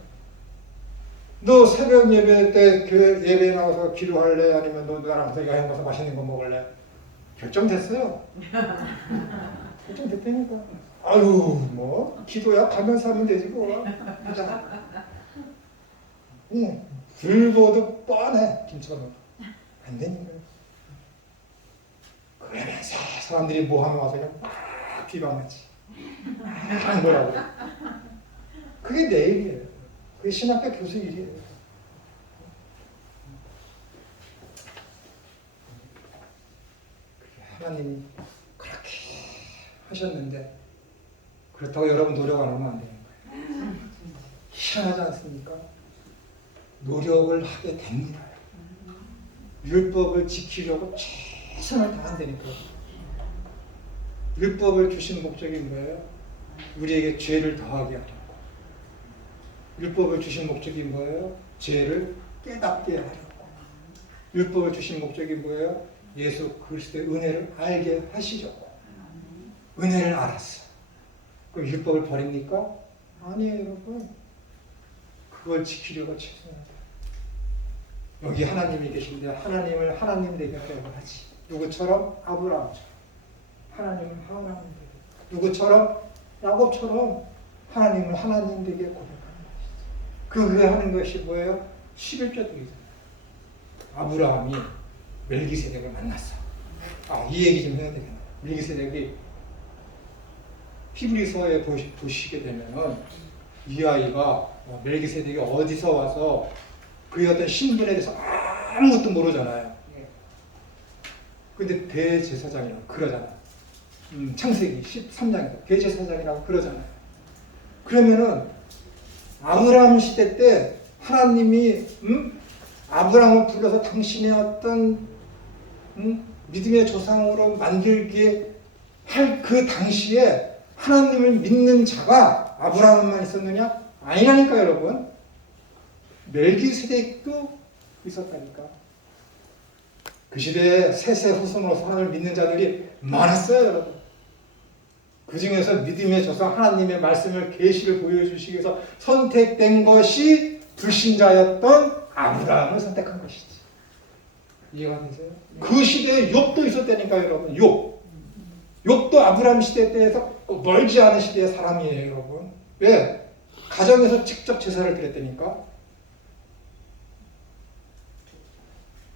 너 새벽 예배 때 교회 예배에 나와서 기도할래? 아니면 너 나랑 여행 가서 맛있는 거 먹을래? 결정됐어요. 결정됐다니까. 아유 뭐 기도야 가면서 하면 되지 뭐. 가자. 응. 불보도 뻔해. 김치가 안 되니까. 그러면서 사람들이 뭐 하면 와서 그냥 막 비방하지. 막 뭐라고. 그게 내 일이에요. 그게 신학교 교수 일이에요. 하나님이 그렇게 하셨는데 그렇다고 여러분 노력 안 하면 안 되는 거예요. 희한하지 않습니까? 노력을 하게 됩니다. 율법을 지키려고 최선을 다한다니까. 율법을 주신 목적이 뭐예요? 우리에게 죄를 더하게 하려고. 율법을 주신 목적이 뭐예요? 죄를 깨닫게 하려고. 율법을 주신 목적이 뭐예요? 예수 그리스도의 은혜를 알게 하시려고. 은혜를 알았어. 그럼 율법을 버립니까? 아니에요, 여러분. 그걸 지키려고 최선을 여기 하나님이 계신데 하나님을 하나님 되게 하려고 하지. 누구처럼? 아브라함처럼. 하나님은 하나님 되게. 누구처럼? 야곱처럼. 하나님을 하나님 되게 고백하는 것이죠. 그게 하는 것이 뭐예요? 11조 드리잖아요. 아브라함이 멜기세덱을 만났어. 이 얘기 좀 해야 되겠네. 멜기세덱이 히브리서에 보시게 되면은 이 아이가 멜기세덱이 어디서 와서 그의 어떤 신분에 대해서 아무것도 모르잖아요. 근데 대제사장이라고 그러잖아. 창세기 13장에서 대제사장이라고 그러잖아요. 그러면은 아브라함 시대 때 하나님이 아브라함을 불러서 당신의 어떤 믿음의 조상으로 만들게 할 그 당시에 하나님을 믿는 자가 아브라함만 있었느냐? 아니라니까 여러분. 멜기세덱도 있었다니까. 그 시대에 세세 후손으로서 하나님을 믿는 자들이 많았어요, 여러분. 그 중에서 믿음의 조상 하나님의 말씀을 계시를 보여주시기 위해서 선택된 것이 불신자였던 아브라함을 선택한 것이지. 이해가 되세요? 그 시대에 욥도 있었다니까요, 여러분. 욥도 아브라함 시대 때에서 멀지 않은 시대의 사람이에요, 여러분. 왜? 가정에서 직접 제사를 드렸다니까.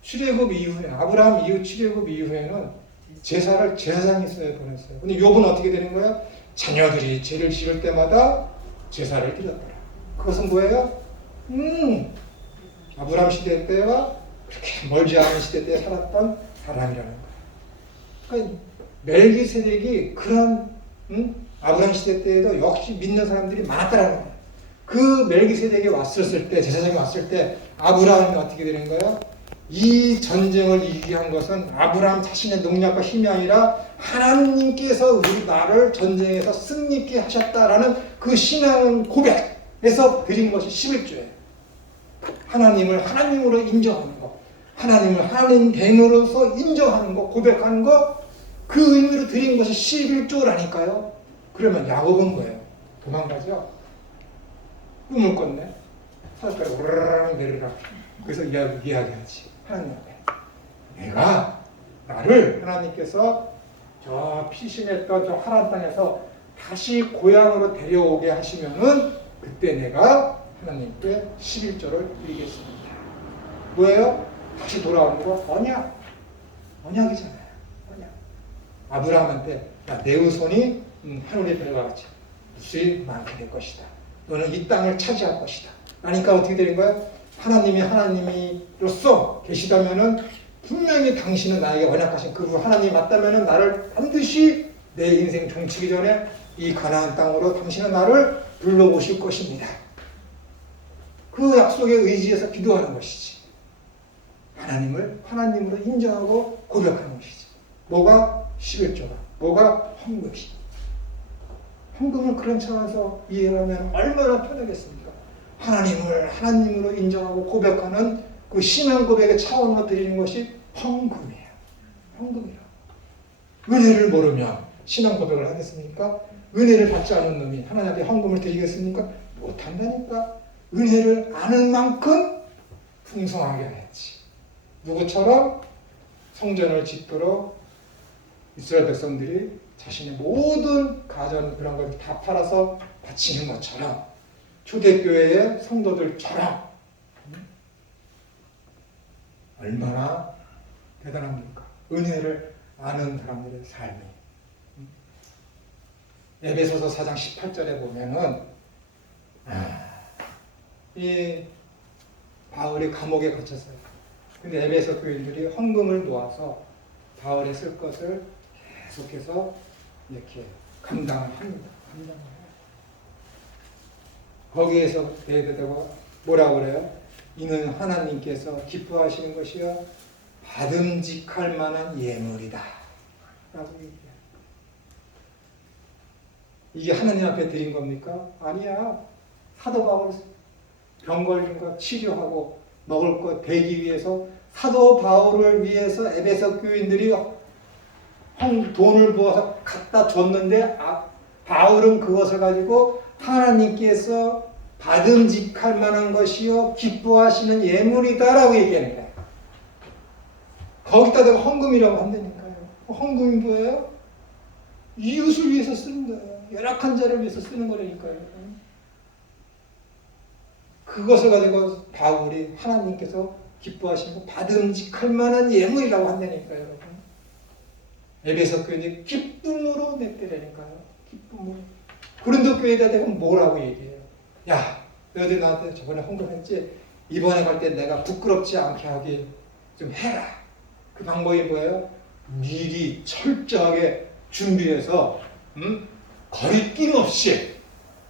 출애굽 이후에, 아브라함 이후 출애굽 이후에는 제사를 제사장이 써야 보냈어요. 근데 욥은 어떻게 되는 거예요? 자녀들이 죄를 지을 때마다 제사를 드렸더라. 그것은 뭐예요? 아브라함 시대 때와 그렇게 멀지 않은 시대 때 살았던 사람이라는 거예요. 그러니까 멜기세덱이 그런 아브라함 시대 때에도 역시 믿는 사람들이 많았다라는 거예요. 그 멜기세덱이 왔을 때, 제사장이 왔을 때 아브라함이 어떻게 되는 거예요? 이 전쟁을 이기게 한 것은 아브라함 자신의 능력과 힘이 아니라 하나님께서 우리 나를 전쟁에서 승리케 하셨다라는 그 신앙 고백에서 드린 것이 11조예요. 하나님을 하나님으로 인정하는 것, 하나님을 하나님 됨으로써 인정하는 것, 고백하는 것, 그 의미로 드린 것이 11조라니까요. 그러면 야곱은 뭐예요? 도망가죠? 꿈을 꿨네. 사슬까지 오르르르 내리라. 그래서 이야기하지. 하나님 앞에. 내가 나를 하나님께서 저 피신했던 저 하란 땅에서 다시 고향으로 데려오게 하시면은 그때 내가 하나님께 11조를 드리겠습니다. 뭐예요? 다시 돌아오는 거 언약. 언약이잖아요. 언약. 아브라함한테 내 후손이 하늘의 별과 같이 무수히 많게 될 것이다. 너는 이 땅을 차지할 것이다. 그러니까 어떻게 되는 거예요? 하나님이 하나님이로서 계시다면은 분명히 당신은 나에게 언약하신 그 하나님이 맞다면은 나를 반드시 내 인생 종치기 전에 이 가나안 땅으로 당신은 나를 불러오실 것입니다. 그 약속에 의지해서 기도하는 것이지. 하나님을 하나님으로 인정하고 고백하는 것이지. 뭐가 11조가, 뭐가 헌금이. 헌금을 그런 차원에서 이해하면 얼마나 편하겠습니까? 하나님을 하나님으로 인정하고 고백하는 그 신앙 고백의 차원으로 드리는 것이 헌금이에요. 헌금이라. 은혜를 모르면 신앙 고백을 하겠습니까? 은혜를 받지 않은 놈이 하나님 앞에 헌금을 드리겠습니까? 못한다니까. 은혜를 아는 만큼 풍성하게 했지. 누구처럼? 성전을 짓도록 이스라엘 백성들이 자신의 모든 가전 그런 걸 다 팔아서 바치는 것처럼 초대교회의 성도들처럼 얼마나 대단합니까? 은혜를 아는 사람들의 삶이. 에베소서 4장 18절에 보면은 이 바울이 감옥에 갇혔어요. 근데 에베소 교인들이 헌금을 놓아서 바울에 쓸 것을 계속해서 이렇게 감당을 합니다. 감당을 해요. 거기에서 대대되고 뭐라고 그래요? 이는 하나님께서 기뻐하시는 것이요 받음직할 만한 예물이다 라고 얘기해요. 이게 하나님 앞에 드린 겁니까? 아니야. 사도 바울 병 걸린 거 치료하고 먹을 거 대기 위해서 사도 바울을 위해서 에베소 교인들이 돈을 부어서 갖다 줬는데 바울은 그것을 가지고 하나님께서 받음직할 만한 것이요 기뻐하시는 예물이다라고 얘기하는 거예요. 거기다 대고 헌금이라고 한다니까요. 헌금이 뭐예요? 이웃을 위해서 쓰는 거예요. 열악한 자를 위해서 쓰는 거라니까요. 그것을 가지고 바울이 하나님께서 기뻐하시고 받음직할 만한 예물이라고 한다니까요, 여러분. 에베소 교회는 기쁨으로 냈더라니까요. 기쁨으로. 고린도 교회에다 대고 뭐라고 얘기해요? 야, 너희들 나한테 저번에 헌금했지? 이번에 갈 때 내가 부끄럽지 않게 하게 좀 해라. 그 방법이 뭐예요? 미리 철저하게 준비해서 거리낌 없이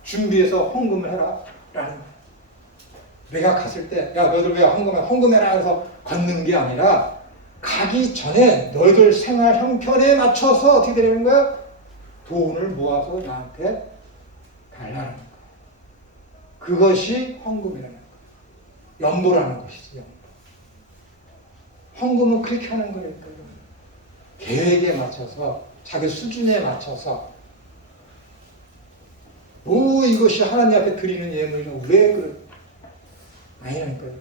준비해서 헌금을 해라 라는 거예요. 내가 갔을 때 야 너희들 왜 헌금해라 해서 걷는 게 아니라 가기 전에 너희들 생활 형편에 맞춰서 어떻게 되는 거야? 돈을 모아서 나한테 달라는 거야. 그것이 헌금이라는 거야. 연보라는 것이지. 연보. 헌금은 그렇게 하는 거예요. 계획에 맞춰서 자기 수준에 맞춰서 뭐 이것이 하나님 앞에 드리는 예물이면 왜 그래? 아니라니까요.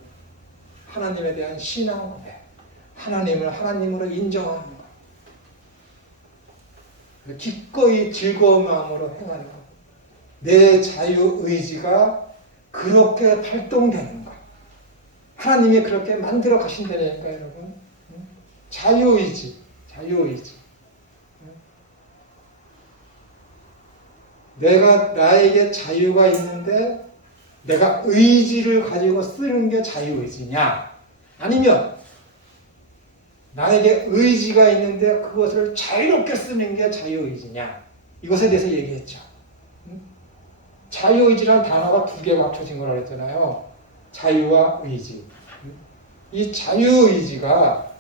하나님에 대한 신앙 고백, 하나님을 하나님으로 인정하는 것, 기꺼이 즐거운 마음으로 행하는 것, 내 자유의지가 그렇게 발동되는 것, 하나님이 그렇게 만들어 가신다니까요, 여러분. 자유의지, 자유의지. 내가 나에게 자유가 있는데 내가 의지를 가지고 쓰는 게 자유의지냐? 아니면 나에게 의지가 있는데 그것을 자유롭게 쓰는 게 자유의지냐? 이것에 대해서 얘기했죠. 자유의지라는 단어가 두 개 맞춰진 거라고 했잖아요. 자유와 의지. 이 자유의지가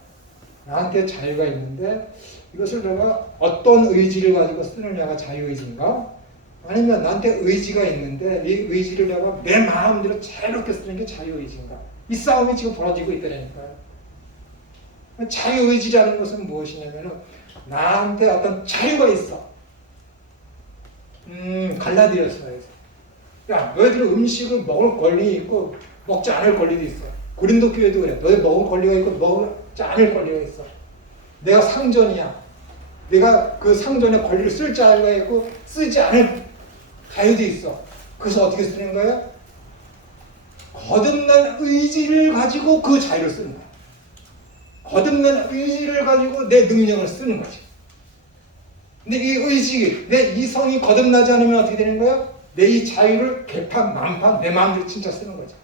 나한테 자유가 있는데 이것을 내가 어떤 의지를 가지고 쓰느냐가 자유의지인가? 아니면 나한테 의지가 있는데 이 의지를 내가 내 마음대로 자유롭게 쓰는 게 자유의지인가? 이 싸움이 지금 벌어지고 있다니까요. 자유의지라는 것은 무엇이냐면은 나한테 어떤 자유가 있어. 갈라디아서에서 야 너희들은 음식을 먹을 권리 있고 먹지 않을 권리도 있어. 고린도 교회도 그래. 너희 먹을 권리가 있고 먹지 않을 권리가 있어. 내가 상전이야. 내가 그 상전의 권리를 쓸 자유가 있고 쓰지 않을 자유도 있어. 그래서 어떻게 쓰는 거예요? 거듭난 의지를 가지고 그 자유를 쓰는 거야. 거듭난 의지를 가지고 내 능력을 쓰는 거지. 근데 이 의지, 내 이성이 거듭나지 않으면 어떻게 되는 거야? 내 이 자유를 개판, 만판, 내 마음대로 진짜 쓰는 거죠.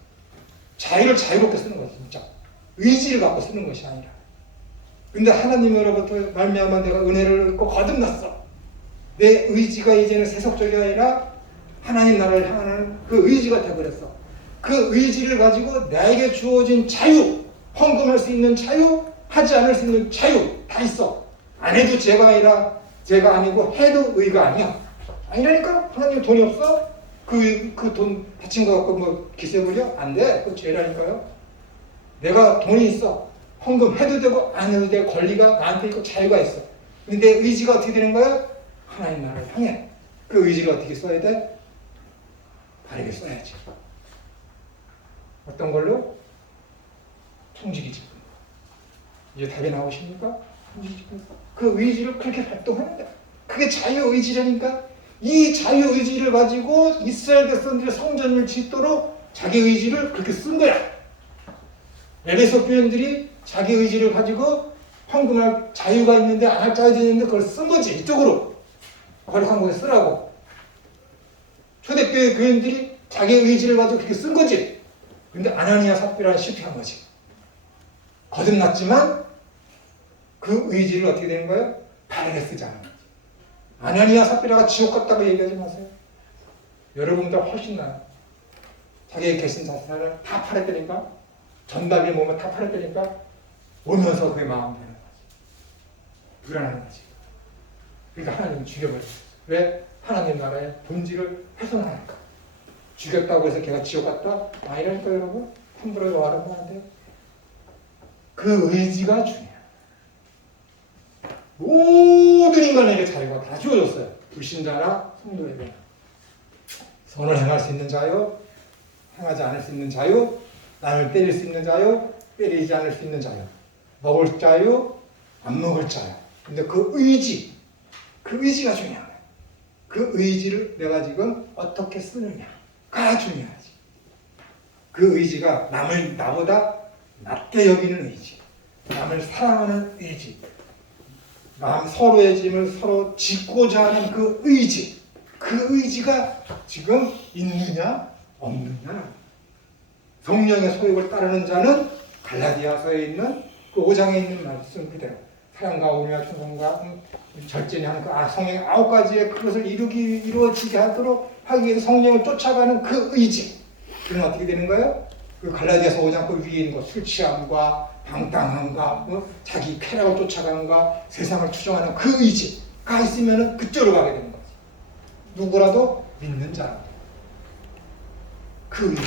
자유를 자유롭게 쓰는 거지, 진짜. 의지를 갖고 쓰는 것이 아니라. 근데 하나님으로부터 말미암아 내가 은혜를 얻고 거듭났어. 내 의지가 이제는 세속적이 아니라 하나님 나라를 향하는 그 의지가 되어버렸어. 그 의지를 가지고 나에게 주어진 자유, 헌금할 수 있는 자유, 하지 않을 수 있는 자유 다 있어. 안 해도 죄가 아니고 해도 의가 아니야. 아니라니까. 하나님 돈이 없어? 그 돈 바친 거 갖고 뭐 기세 부려? 안 돼. 그거 죄라니까요. 내가 돈이 있어. 헌금 해도 되고 안 해도 될 권리가 나한테 있고 자유가 있어. 근데 내 의지가 어떻게 되는 거야? 하나님 나라를 향해. 그 의지를 어떻게 써야 돼? 바르게 써야지. 어떤 걸로? 청지기 직분. 이제 답이 나오십니까? 청지기 직분. 그 의지를 그렇게 발동하는데 그게 자유의지라니까. 이 자유의지를 가지고 이스라엘 백성들의 성전을 짓도록 자기 의지를 그렇게 쓴 거야. 에베소 교인들이 자기 의지를 가지고 헌금할 자유가 있는데 안 할 자유가 있는데 그걸 쓴 거지. 이쪽으로 거룩한 곳에 쓰라고. 초대교회 교인들이 자기 의지를 가지고 그렇게 쓴 거지. 근데 아나니아 삽비라는 실패한 거지. 거듭났지만 그 의지를 어떻게 되는 거예요? 바르게 쓰지 않은 거지. 아나니아 삽비라가 지옥 갔다고 얘기하지 마세요. 여러분보다 훨씬 나아요. 자기의 개신 자산을 다 팔았다니까. 전답이 몸을 다 팔았다니까. 오면서 그의 마음 되는 거지. 불안한 거지. 그러니까 하나님은 죽여버렸어요. 왜? 하나님 나라의 본질을 훼손하니까. 죽였다고 해서 걔가 지옥 갔다? 아니라니까 여러분. 함부로 말하면 안 돼요. 그 의지가 중요해요. 모든 인간에게 자유가 다 주어졌어요. 불신자나 성도에게. 선을 행할 수 있는 자유, 행하지 않을 수 있는 자유, 남을 때릴 수 있는 자유, 때리지 않을 수 있는 자유, 먹을 자유, 안 먹을 자유. 근데 그 의지가 중요한 거예요. 그 의지를 내가 지금 어떻게 쓰느냐가 중요하지. 그 의지가 남을 나보다 낮게 여기는 의지, 남을 사랑하는 의지, 서로의 짐을 서로 짓고자 하는 그 의지, 그 의지가 지금 있느냐 없느냐. 성령의 소욕을 따르는 자는 갈라디아서에 있는 그 5장에 있는 말씀 그대로 사랑과 온유와 충성과 절제니 하는 그 성령의 9가지의 그것을 이루어지게 하도록 하기 위해서 성령을 쫓아가는 그 의지. 그건 어떻게 되는 거예요? 그 갈라디아서 5장 그 위에 있는 거 술 취함과 방탕함과 자기 쾌락을 쫓아가는가 세상을 추종하는 그 의지가 있으면 그쪽으로 가게 되는 거지. 누구라도 믿는 자라도 그 의지.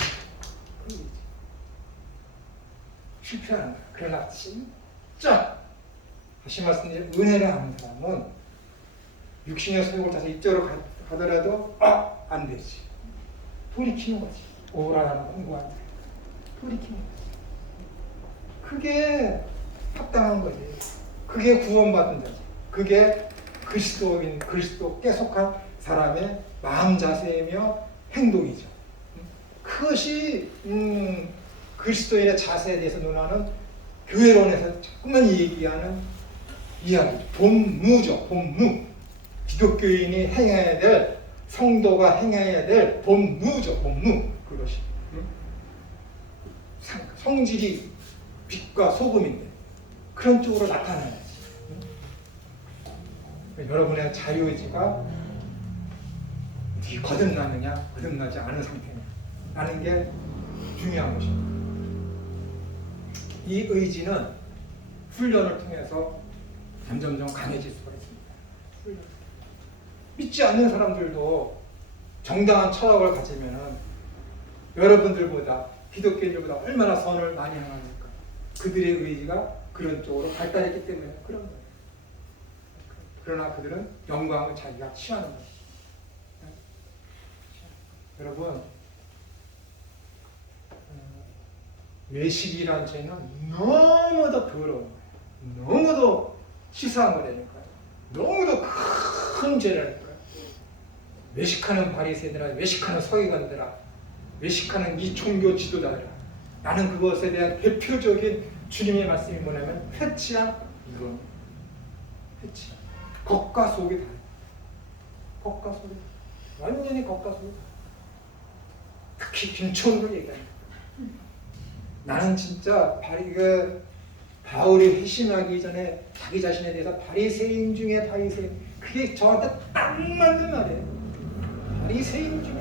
실패하는 거야. 그러나 진짜 다시 말씀드린 은혜를 아는 사람은 육신의 소욕을 다시 이쪽으로 가더라도 안 되지. 돌이키는 거지. 오라라는 공부하는 거야. 돌이키는 거지. 그게 합당한 거지. 그게 구원받은 자지. 그게 그리스도께 속한 사람의 마음 자세이며 행동이죠. 그것이 그리스도인의 자세에 대해서 논하는 교회론에서 자꾸만 얘기하는 이야기, 본무죠. 본무. 기독교인이 행해야 될, 성도가 행해야 될 본무죠. 본무. 그것이 성질이 빛과 소금인데 그런 쪽으로 나타나야지. 여러분의 자유의지가 거듭나느냐 거듭나지 않은 상태냐 라는 게 중요한 것입니다. 이 의지는 훈련을 통해서 점점점 강해질 수가 있습니다. 믿지 않는 사람들도 정당한 철학을 가지면 여러분들보다 기독교인들보다 얼마나 선을 많이 행합니까? 그들의 의지가 그런 쪽으로 발달했기 때문에 그런 거예요. 그러나 그들은 영광을 자기가 취하는 거예요. 여러분, 외식이라는 죄는 너무도 더러운 거예요. 너무도 치사한 거라니까요. 너무도 큰 죄라니까요. 외식하는 바리새인들아, 외식하는 서기관들아, 외식하는 이 종교 지도자들아, 나는 그것에 대한 대표적인 주님의 말씀이 뭐냐면 회치라 이거. 회치라. 겉과 속이 다르다. 겉과 속이 다르다. 완전히 겉과 속이 다르다. 특히 김천으로 얘기합니다. 나는 진짜 바울이 회심하기 전에 자기 자신에 대해서 바리새인 중에 바리새인, 그게 저한테 딱 맞는 말이에요. 바리새인 중에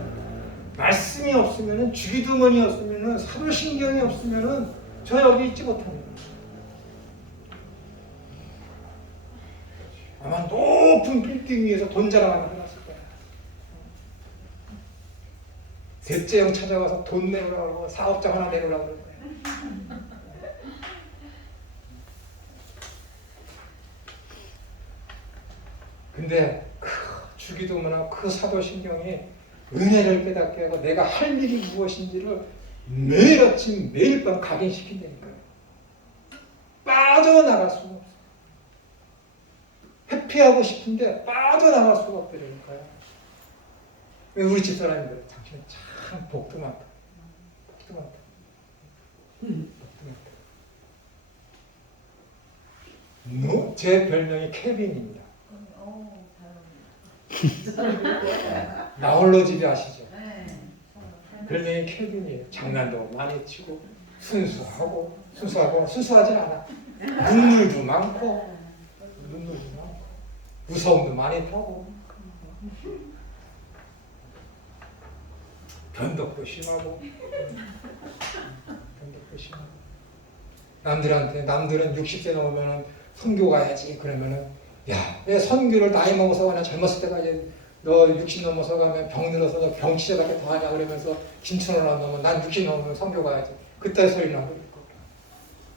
말씀이 없으면은 주기도문이 없으면은 사도신경이 없으면은 저 여기 있지 못합니다. 아마 높은 빌딩 위에서 돈 자랑을 해놨을 거야. 셋째 형 찾아가서 돈 내놓으라고 그러고 사업장 하나 내놓으라고 그럴 거야. 근데 그 주기도문하고 그 사도신경이 은혜를 깨닫게 하고 내가 할 일이 무엇인지를 매일 아침 매일 밤 각인시킨다니까요. 빠져나갈 수가 없어요. 회피하고 싶은데 빠져나갈 수가 없다니까요. 우리 집사람들 당신은 참 복도 많다. 복도 많다. 복도 많다. 제 별명이 케빈입니다. 나홀로 집에 아시죠? 별명이 케빈이에요. 장난도 많이 치고 순수하진 않아. 눈물도 많고 무서움도 많이 타고 변덕도 심하고 남들은 60세 넘으면 선교 가야지 그러면은 야, 왜 선교를 나이 먹어서 가냐 젊었을 때까지 너 60 넘어서 가면 병 들어서 너 병치레밖에 더 하냐 그러면서 김천을 안 넘으면 난 60 넘으면 선교 가야지 그때 소리 나고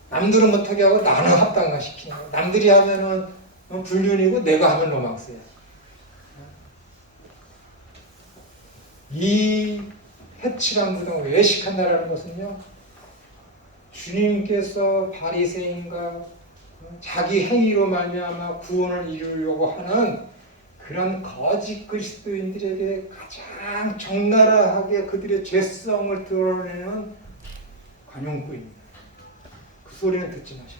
남들은 못하게 하고 나는 합당화 시키냐 남들이 하면은 불륜이고 내가 하면 로망스야. 이 해칠한 무덤을 외식한다라는 것은요 주님께서 바리새인과 자기 행위로 말미암아 구원을 이루려고 하는 그런 거짓 그리스도인들에게 가장 적나라하게 그들의 죄성을 드러내는 관용구입니다. 그 소리는 듣지 마셔야지.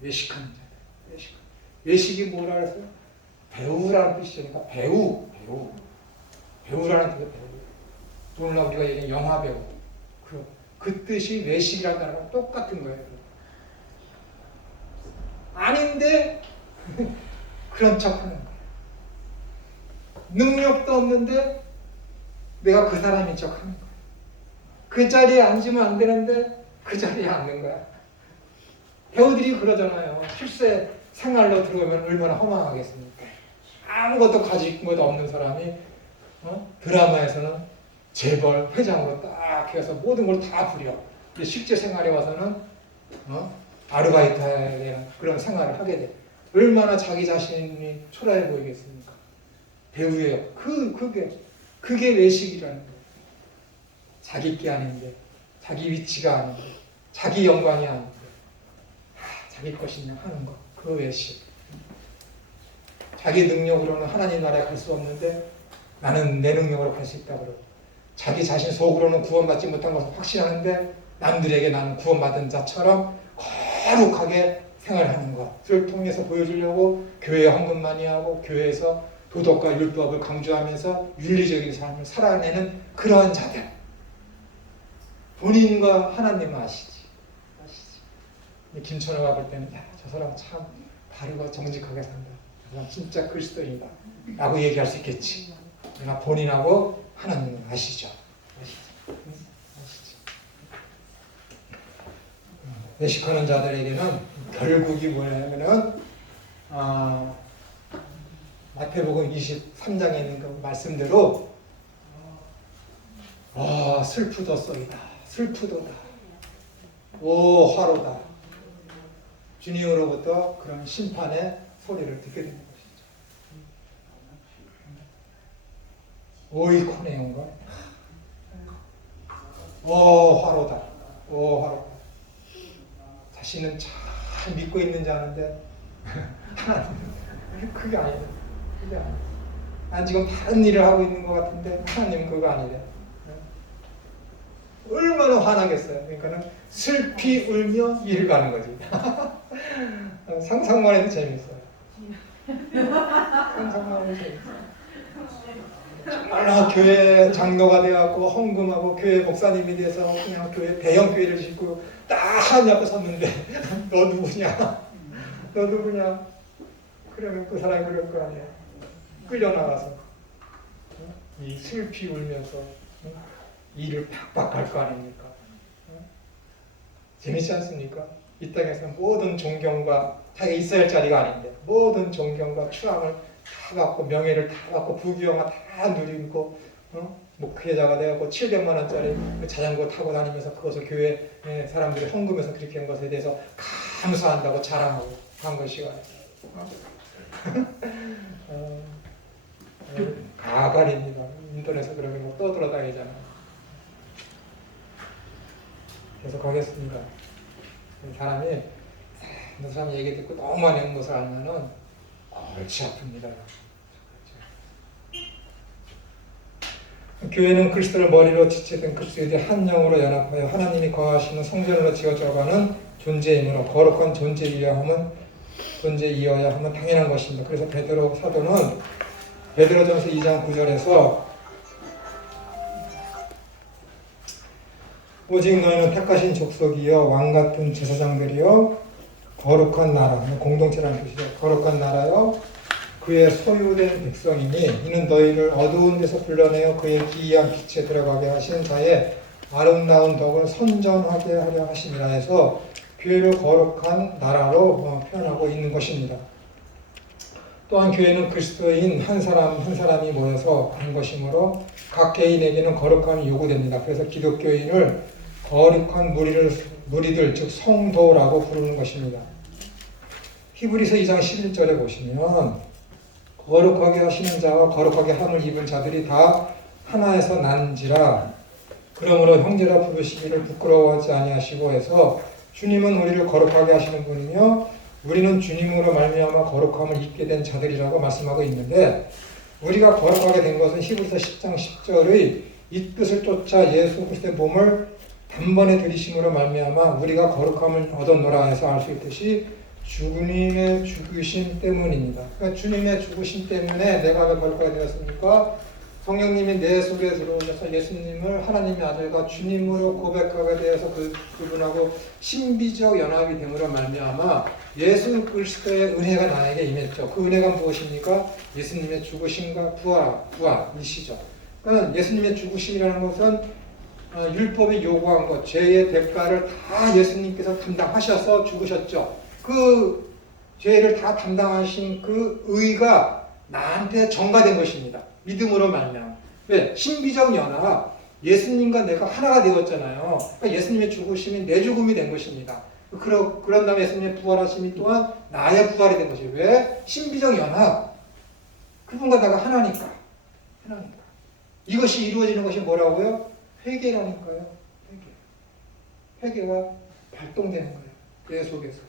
외식하는 자들. 외식이 뭐라 해서 배우라는 뜻이니까 배우라는 뜻이 배우. 오늘날 우리가 얘기하는 영화 배우. 그 뜻이 외식이라는 단어랑 똑같은 거예요. 아닌데 그런 척하는 거예요. 능력도 없는데 내가 그 사람인 척하는 거예요. 그 자리에 앉으면 안 되는데 그 자리에 앉는 거야. 배우들이 그러잖아요. 실제 생활로 들어오면 얼마나 허망하겠습니까? 아무것도 가진 것도 없는 사람이 드라마에서는 재벌 회장으로 딱 해서 모든 걸 다 부려. 근데 실제 생활에 와서는 아르바이트에 대한 그런 생활을 하게 돼. 얼마나 자기 자신이 초라해 보이겠습니까? 배우예요. 그게 외식이라는 거예요. 자기 게 아닌데, 자기 위치가 아닌데, 자기 영광이 아닌데, 자기 것이냐 하는 거. 그 외식. 자기 능력으로는 하나님 나라에 갈 수 없는데 나는 내 능력으로 갈 수 있다 그러고, 자기 자신 속으로는 구원받지 못한 것을 확신하는데 남들에게 나는 구원받은 자처럼 거룩하게 생활하는 것을 통해서 보여주려고 교회에 헌금 많이 하고 교회에서 도덕과 율법을 강조하면서 윤리적인 삶을 살아내는 그러한 자들. 본인과 하나님은 아시지. 김천호가 볼 때는 저 사람 참 바르고 정직하게 산다. 저 사람 진짜 그리스도인이다. 라고 얘기할 수 있겠지. 내가 본인하고 하나님은 아시죠. 외식하는 자들에게는 결국이 뭐냐면은 마태복음 23장에 있는 그 말씀대로 슬프도소이다. 슬프도다. 오 화로다. 주님으로부터 그런 심판의 소리를 듣게 되는 것이죠. 오이 코네온가? 오 화로다. 오 화로다. 자신은 잘 믿고 있는지 아는데 하나님은 그게 아니다. 그게 아니다. 난 지금 다른 일을 하고 있는 것 같은데 하나님은 그거 아니래. 얼마나 화나겠어요. 그러니까는 슬피 울며 일을 가는 거지. 상상만 해도 재밌어요. 상상만 해도 재밌어요. 정말로 교회 장로가 되어갖고 헌금하고 교회 목사님이 돼서 그냥 교회 대형 교회를 짓고 딱 하나님 앞에 섰는데 너 누구냐? 너 누구냐? 그러면 그 사람이 그럴 거 아니야. 끌려나가서 이 슬피 울면서 일을 팍팍 할 거 아닙니까? 재밌지 않습니까? 이 땅에서 모든 존경과 자기가 있어야 할 자리가 아닌데 모든 존경과 추앙을 다 받고 명예를 다 받고 부귀영화 다 누리고 목회자가 되었고 700만 원짜리 그 자전거 타고 다니면서 그것을 교회 사람들이 헌금해서 그렇게 한 것에 대해서 감사한다고 자랑하고 한 것이가 가갈입니다. 인터넷에서 그런 거 떠돌아다니잖아요. 계속 가겠습니다. 사람이 그 사람 얘기 듣고 너무 많이 한 것을 알면은 골치 아픕니다. 교회는 그리스도를 머리로 지체된 그리스도의 한 영으로 연합하여 하나님이 거하시는 성전으로 지어져가는 존재이므로 거룩한 존재이어야 하면 당연한 것입니다. 그래서 베드로 사도는 베드로전서 2장 9절에서 오직 너희는 택하신 족속이요 왕같은 제사장들이요 거룩한 나라, 공동체라는 뜻이죠. 거룩한 나라요 그의 소유된 백성이니 이는 너희를 어두운 데서 불러내어 그의 기이한 빛에 들어가게 하신 자의 아름다운 덕을 선전하게 하려 하심이라 해서 교회를 거룩한 나라로 표현하고 있는 것입니다. 또한 교회는 그리스도인 한 사람 한 사람이 모여서 한 것이므로 각 개인에게는 거룩함이 요구됩니다. 그래서 기독교인을 거룩한 무리들 즉 성도라고 부르는 것입니다. 히브리서 2장 11절에 보시면 거룩하게 하시는 자와 거룩하게 함을 입은 자들이 다 하나에서 난지라 그러므로 형제라 부르시기를 부끄러워하지 아니하시고 해서 주님은 우리를 거룩하게 하시는 분이며 우리는 주님으로 말미암아 거룩함을 입게 된 자들이라고 말씀하고 있는데 우리가 거룩하게 된 것은 히브리서 10장 10절의 이 뜻을 쫓아 예수 그리스도의 몸을 단번에 들이심으로 말미암아 우리가 거룩함을 얻었노라 해서 알 수 있듯이 주님의 죽으심 때문입니다. 그러니까 주님의 죽으심 때문에 내가 왜 거룩하게 되었습니까? 성령님이 내 속에 들어오셔서 예수님을 하나님의 아들과 주님으로 고백하게 되어서 그분하고 신비적 연합이 됨으로 말미암아 예수 그리스도의 은혜가 나에게 임했죠. 그 은혜가 무엇입니까? 예수님의 죽으심과 부활이시죠. 그러니까 예수님의 죽으심이라는 것은 율법이 요구한 것, 죄의 대가를 다 예수님께서 담당하셔서 죽으셨죠. 그 죄를 다 담당하신 그 의가 나한테 전가된 것입니다. 믿음으로 말미암아. 왜? 신비적 연합. 예수님과 내가 하나가 되었잖아요. 그러니까 예수님의 죽으심이 내 죽음이 된 것입니다. 그런 다음에 예수님의 부활하심이 또한 나의 부활이 된 것이에요. 왜? 신비적 연합. 그분과 내가 하나니까. 이것이 이루어지는 것이 뭐라고요? 회개라니까요. 회개가 발동되는 거예요. 내 속에서.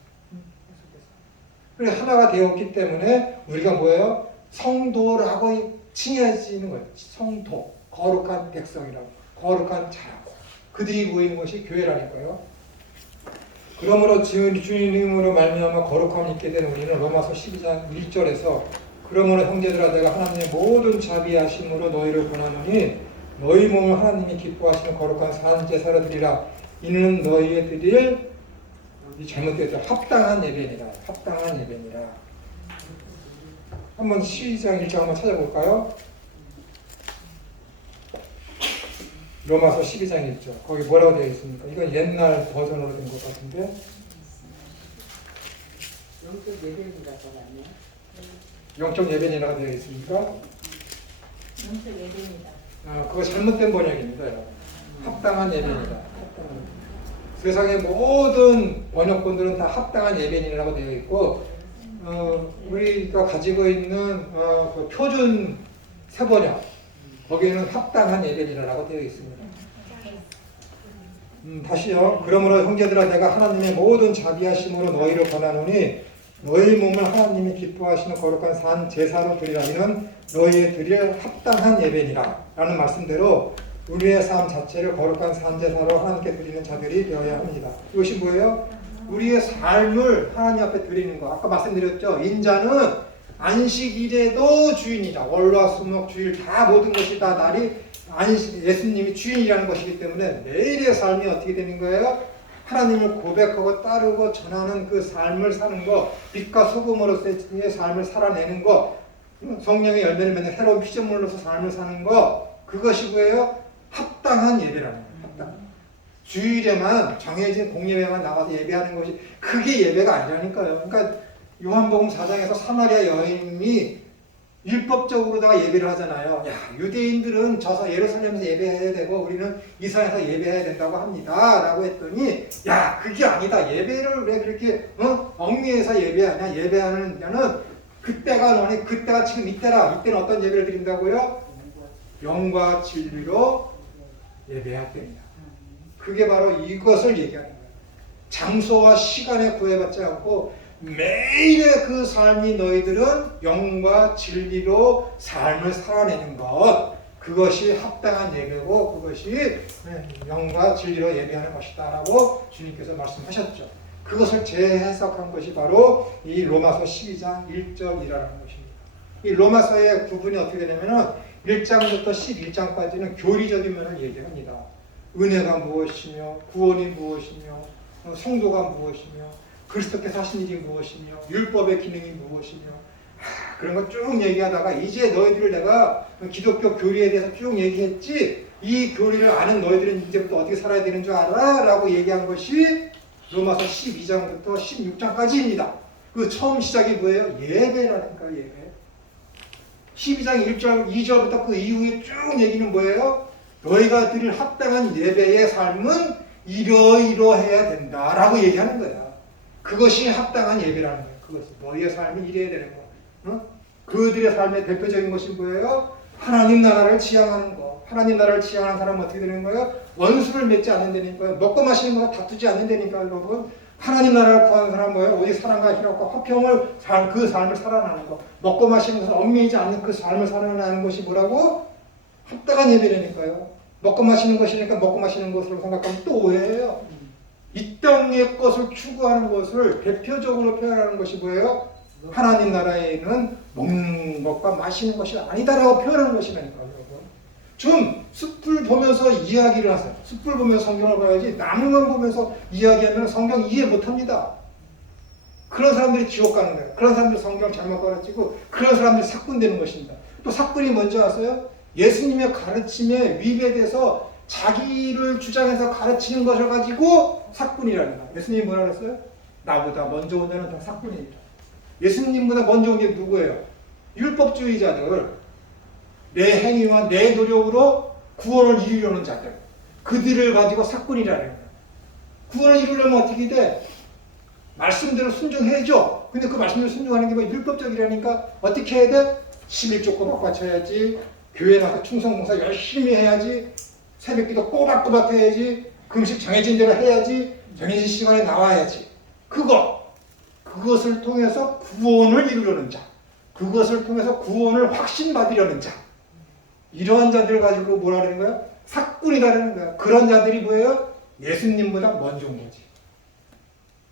그래 하나가 되었기 때문에 우리가 뭐예요? 성도라고 칭해지는 거예요. 성도, 거룩한 백성이라고, 거룩한 자라고. 그들이 모이는 것이 교회라니까요. 그러므로 주님으로 말미암아 거룩함을 입게 된 우리는 로마서 12장 1절에서 그러므로 형제들아 내가 하나님의 모든 자비하심으로 너희를 권하노니 너희 몸을 하나님이 기뻐하시는 거룩한 산제사로 드리라. 이는 너희의 드릴 잘못되었죠. 합당한 예배니라. 합당한 예배니라. 한번 12장 1장 한번 찾아볼까요? 로마서 12장 1절. 거기 뭐라고 되어 있습니까? 이건 옛날 버전으로 된 것 같은데. 영적 예배니라고 하네요. 영적 예배니라고 되어 있습니까? 영적 예배니다. 그거 잘못된 번역입니다. 합당한 예배니라. 세상의 모든 번역본들은 다 합당한 예배니라고 되어 있고 우리가 가지고 있는 그 표준 세번역 거기에는 합당한 예배니라고 되어 있습니다. 다시요. 그러므로 형제들아 내가 하나님의 모든 자비하심으로 너희를 권하노니 너희 몸을 하나님이 기뻐하시는 거룩한 산 제사로 드리라. 이는 너희의 드릴 합당한 예배니라 라는 말씀대로 우리의 삶 자체를 거룩한 산 제사로 하나님께 드리는 자들이 되어야 합니다. 이것이 뭐예요? 우리의 삶을 하나님 앞에 드리는 거. 아까 말씀드렸죠. 인자는 안식일에도 주인이다. 월화 수목 주일 다 모든 것이 다 날이 예수님이 주인이라는 것이기 때문에 매일의 삶이 어떻게 되는 거예요? 하나님을 고백하고 따르고 전하는 그 삶을 사는 거, 빛과 소금으로서의 삶을 살아내는 거, 성령의 열매를 맺는 새로운 피조물로서 삶을 사는 거, 그것이 뭐예요? 합당한 예배라는 거예요. 합당. 주일에만 정해진 공예배만 나가서 예배하는 것이 그게 예배가 아니라니까요. 그러니까 요한복음 4장에서 사마리아 여인이 율법적으로다가 예배를 하잖아요. 야, 유대인들은 저서 예루살렘에서 예배해야 되고 우리는 이스라엘에서 예배해야 된다고 합니다. 라고 했더니 야, 그게 아니다. 예배를 왜 그렇게 얽매여서 예배하냐. 예배하는 자는 그때가 너네 그때가 지금 이때라. 이때는 어떤 예배를 드린다고요? 영과 진리로 예배할 때입니다. 그게 바로 이것을 얘기하는 거예요. 장소와 시간에 구애받지 않고 매일의 그 삶이 너희들은 영과 진리로 삶을 살아내는 것, 그것이 합당한 예배고 그것이 영과 진리로 예배하는 것이다 라고 주님께서 말씀하셨죠. 그것을 재해석한 것이 바로 이 로마서 12장 1절이라는 것입니다. 이 로마서의 구분이 어떻게 되냐면 1장부터 11장까지는 교리적인 면을 얘기합니다. 은혜가 무엇이며 구원이 무엇이며 성도가 무엇이며 그리스도께서 하신 일이 무엇이며 율법의 기능이 무엇이며 그런 거 쭉 얘기하다가 이제 너희들 내가 기독교 교리에 대해서 쭉 얘기했지 이 교리를 아는 너희들은 이제부터 어떻게 살아야 되는 줄 알아? 라고 얘기한 것이 로마서 12장부터 16장까지입니다. 그 처음 시작이 뭐예요? 예배라니까 예배. 12장 1절 2절부터 그 이후에 쭉 얘기는 뭐예요? 너희가 드릴 합당한 예배의 삶은 이러이러해야 된다라고 얘기하는 거야. 그것이 합당한 예배라는 거예요. 그것이 너희의 삶이 이래야 되는 거. 그들의 삶의 대표적인 것이 뭐예요? 하나님 나라를 지향하는 거. 하나님 나라를 지향하는 사람은 어떻게 되는 거예요? 원수를 맺지 않는다니까요. 먹고 마시는 거 다투지 않는다니까요, 여러분. 하나님 나라를 구하는 사람은 뭐예요? 오직 사랑과 희락과 화평을 그 삶을 살아나는 거. 먹고 마시는 것을 얽매이지 않는 그 삶을 살아나는 것이 뭐라고? 합당한 예배라니까요. 먹고 마시는 것이니까 먹고 마시는 것으로 생각하면 또 오해예요. 이 땅의 것을 추구하는 것을 대표적으로 표현하는 것이 뭐예요? 하나님 나라에는 먹는 것과 마시는 것이 아니다라고 표현하는 것이라니까요, 여러분. 좀 숲을 보면서 이야기를 하세요. 숲을 보면서 성경을 봐야지 나무만 보면서 이야기하면 성경 이해 못합니다. 그런 사람들이 지옥 가는 거예요. 그런 사람들이 성경을 잘못 가르치고 그런 사람들이 삭군되는 것입니다. 또 삭군이 뭔지 아세요? 예수님의 가르침에 위배돼서 자기를 주장해서 가르치는 것을 가지고 삭군이라는 거예요. 예수님이 뭐라 그랬어요? 나보다 먼저 온 자는 다 삭군입니다. 예수님보다 먼저 온 게 누구예요? 율법주의자들, 내 행위와 내 노력으로 구원을 이루려는 자들, 그들을 가지고 삭군이라는 거예요. 구원을 이루려면 어떻게 돼? 말씀대로 순종해야죠. 근데 그 말씀대로 순종하는 게 뭐 율법적이라니까 어떻게 해야 돼? 11조 꼬박 바쳐야지, 교회 나가서 충성봉사 열심히 해야지, 새벽기도 꼬박꼬박 해야지, 금식 정해진 대로 해야지, 정해진 시간에 나와야지. 그것을 통해서 구원을 이루려는 자, 그것을 통해서 구원을 확신받으려는 자, 이러한 자들을 가지고 뭐라 그러는 거야? 삭군이라는 거야. 그런 자들이 뭐예요? 예수님보다 먼저 온 거지.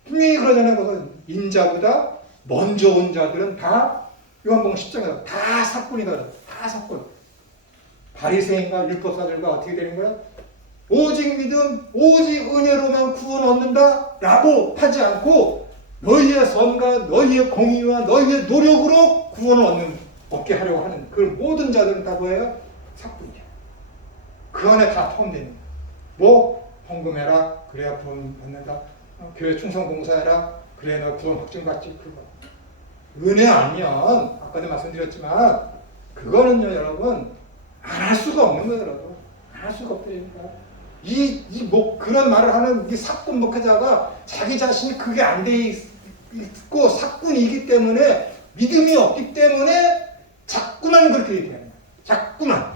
분명히 그러잖아요. 그것은 인자보다 먼저 온 자들은 다 요한복음 10장에서 다 삭군이다. 다 삭군. 바리새인과 율법사들과 어떻게 되는 거야? 오직 믿음, 오직 은혜로만 구원 얻는다 라고 하지 않고 너희의 선과 너희의 공의와 너희의 노력으로 구원을 얻게 하려고 하는 그 모든 자들은 다 뭐예요? 삭군이야. 그 안에 다 포함되는 거야. 뭐? 헌금해라. 그래야 구원 받는다. 교회 충성 봉사해라. 그래 너 구원 확증받지. 그거 은혜 아니면 아까도 말씀드렸지만 그거는요 여러분 안 할 수가 없는 거예요 여러분. 안 할 수가 없다니까. 뭐 그런 말을 하는 이 삭군 목회자가 자기 자신이 그게 안 돼 있고 삭군이기 때문에 믿음이 없기 때문에 자꾸만 그렇게 얘기하는 거예요. 자꾸만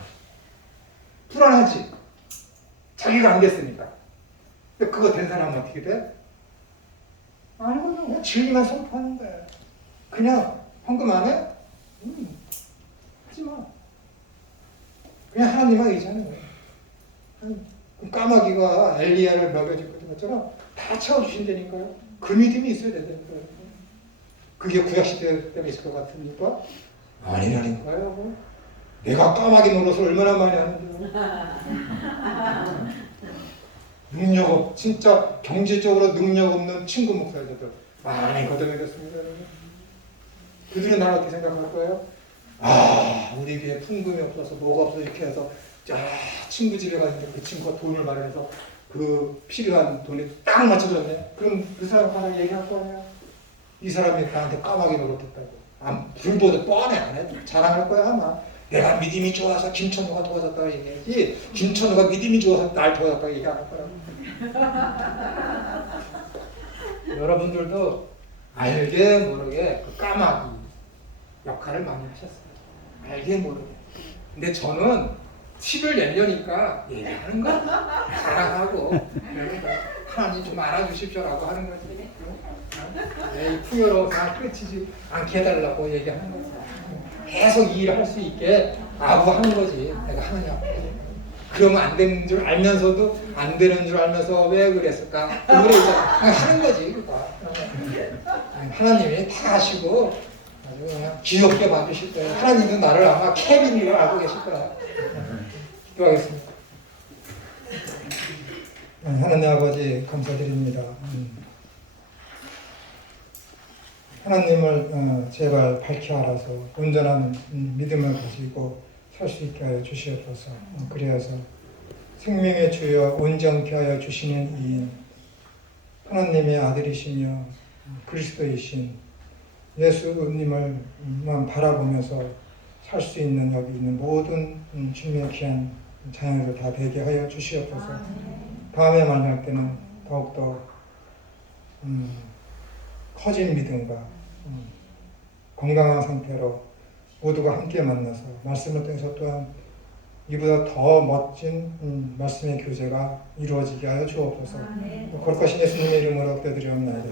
불안하지. 자기가 안 됐으니까. 근데 그거 된 사람은 어떻게 돼? 아니, 그냥 진리만 선포하는 거야. 그냥 헌금 안 해? 하지 마. 그냥 하나님만 의지하는 거야. 까마귀가 엘리야를 먹여줄 것처럼 다 채워주신다니까요. 그 믿음이 있어야 된다니까요. 그게 구약시대 때문에 있을 것 같으니까? 아니라니까요. 내가 까마귀 노릇을 얼마나 많이 하는데요. 진짜 경제적으로 능력 없는 친구 목사들도 많이 거듭이 됐습니다. 그들은 나를 어떻게 생각할 거예요? 우리 교회 풍금이 없어서 뭐가 없어 이렇게 해서 친구 집에 갔는데 그 친구가 돈을 마련해서 그 필요한 돈에 딱 맞춰줬네. 그럼 그 사람 가서 얘기할 거 아니야? 이 사람이 나한테 까마귀 노릇했다고. 불보듯 뻔해 안 해. 자랑할 거야 아마. 내가 믿음이 좋아서 김천우가 도와줬다고 얘기하지 김천우가 믿음이 좋아서 날 도와줬다고 얘기 안 할 거야. 여러분들도 알게 모르게 그 까마귀 역할을 많이 하셨어요. 알게 모르게. 근데 저는 10을 내려니까 얘기하는 거 자랑하고 그러니까 하나님 좀 알아주십시오라고 하는 거지. 이 풍요로운 다 끝이지 않게 해달라고 얘기하는 거지. 계속 이 일을 할 수 있게 아부하는 거지. 내가 하느냐. 그러면 안 되는 줄 알면서도 안 되는 줄 알면서 왜 그랬을까? 그래 하는 거지. 그거. 하나님이 다 하시고 아주 그냥 귀엽게 봐주실 거예요. 하나님은 나를 아마 케빈이라고 알고 계실 거야. 기도하겠습니다. 하나님 아버지 감사드립니다. 하나님을 제발 밝히 알아서 온전한 믿음을 가지고 살 수 있게 하여 주시옵소서. 그리하서 생명의 주여 온전케 하여 주시는 이인 하나님의 아들이시며 그리스도이신 예수님을만 바라보면서 살 수 있는 여기 있는 모든 주님의 귀한 자녀들 다 되게 하여 주시옵소서. 다음에 만날 때는 더욱더 커진 믿음과 건강한 상태로 모두가 함께 만나서 말씀을 통해서 또한 이보다 더 멋진 말씀의 교제가 이루어지게 하여 주옵소서. 거룩하신 예수님의 이름으로 기도드리옵나이다.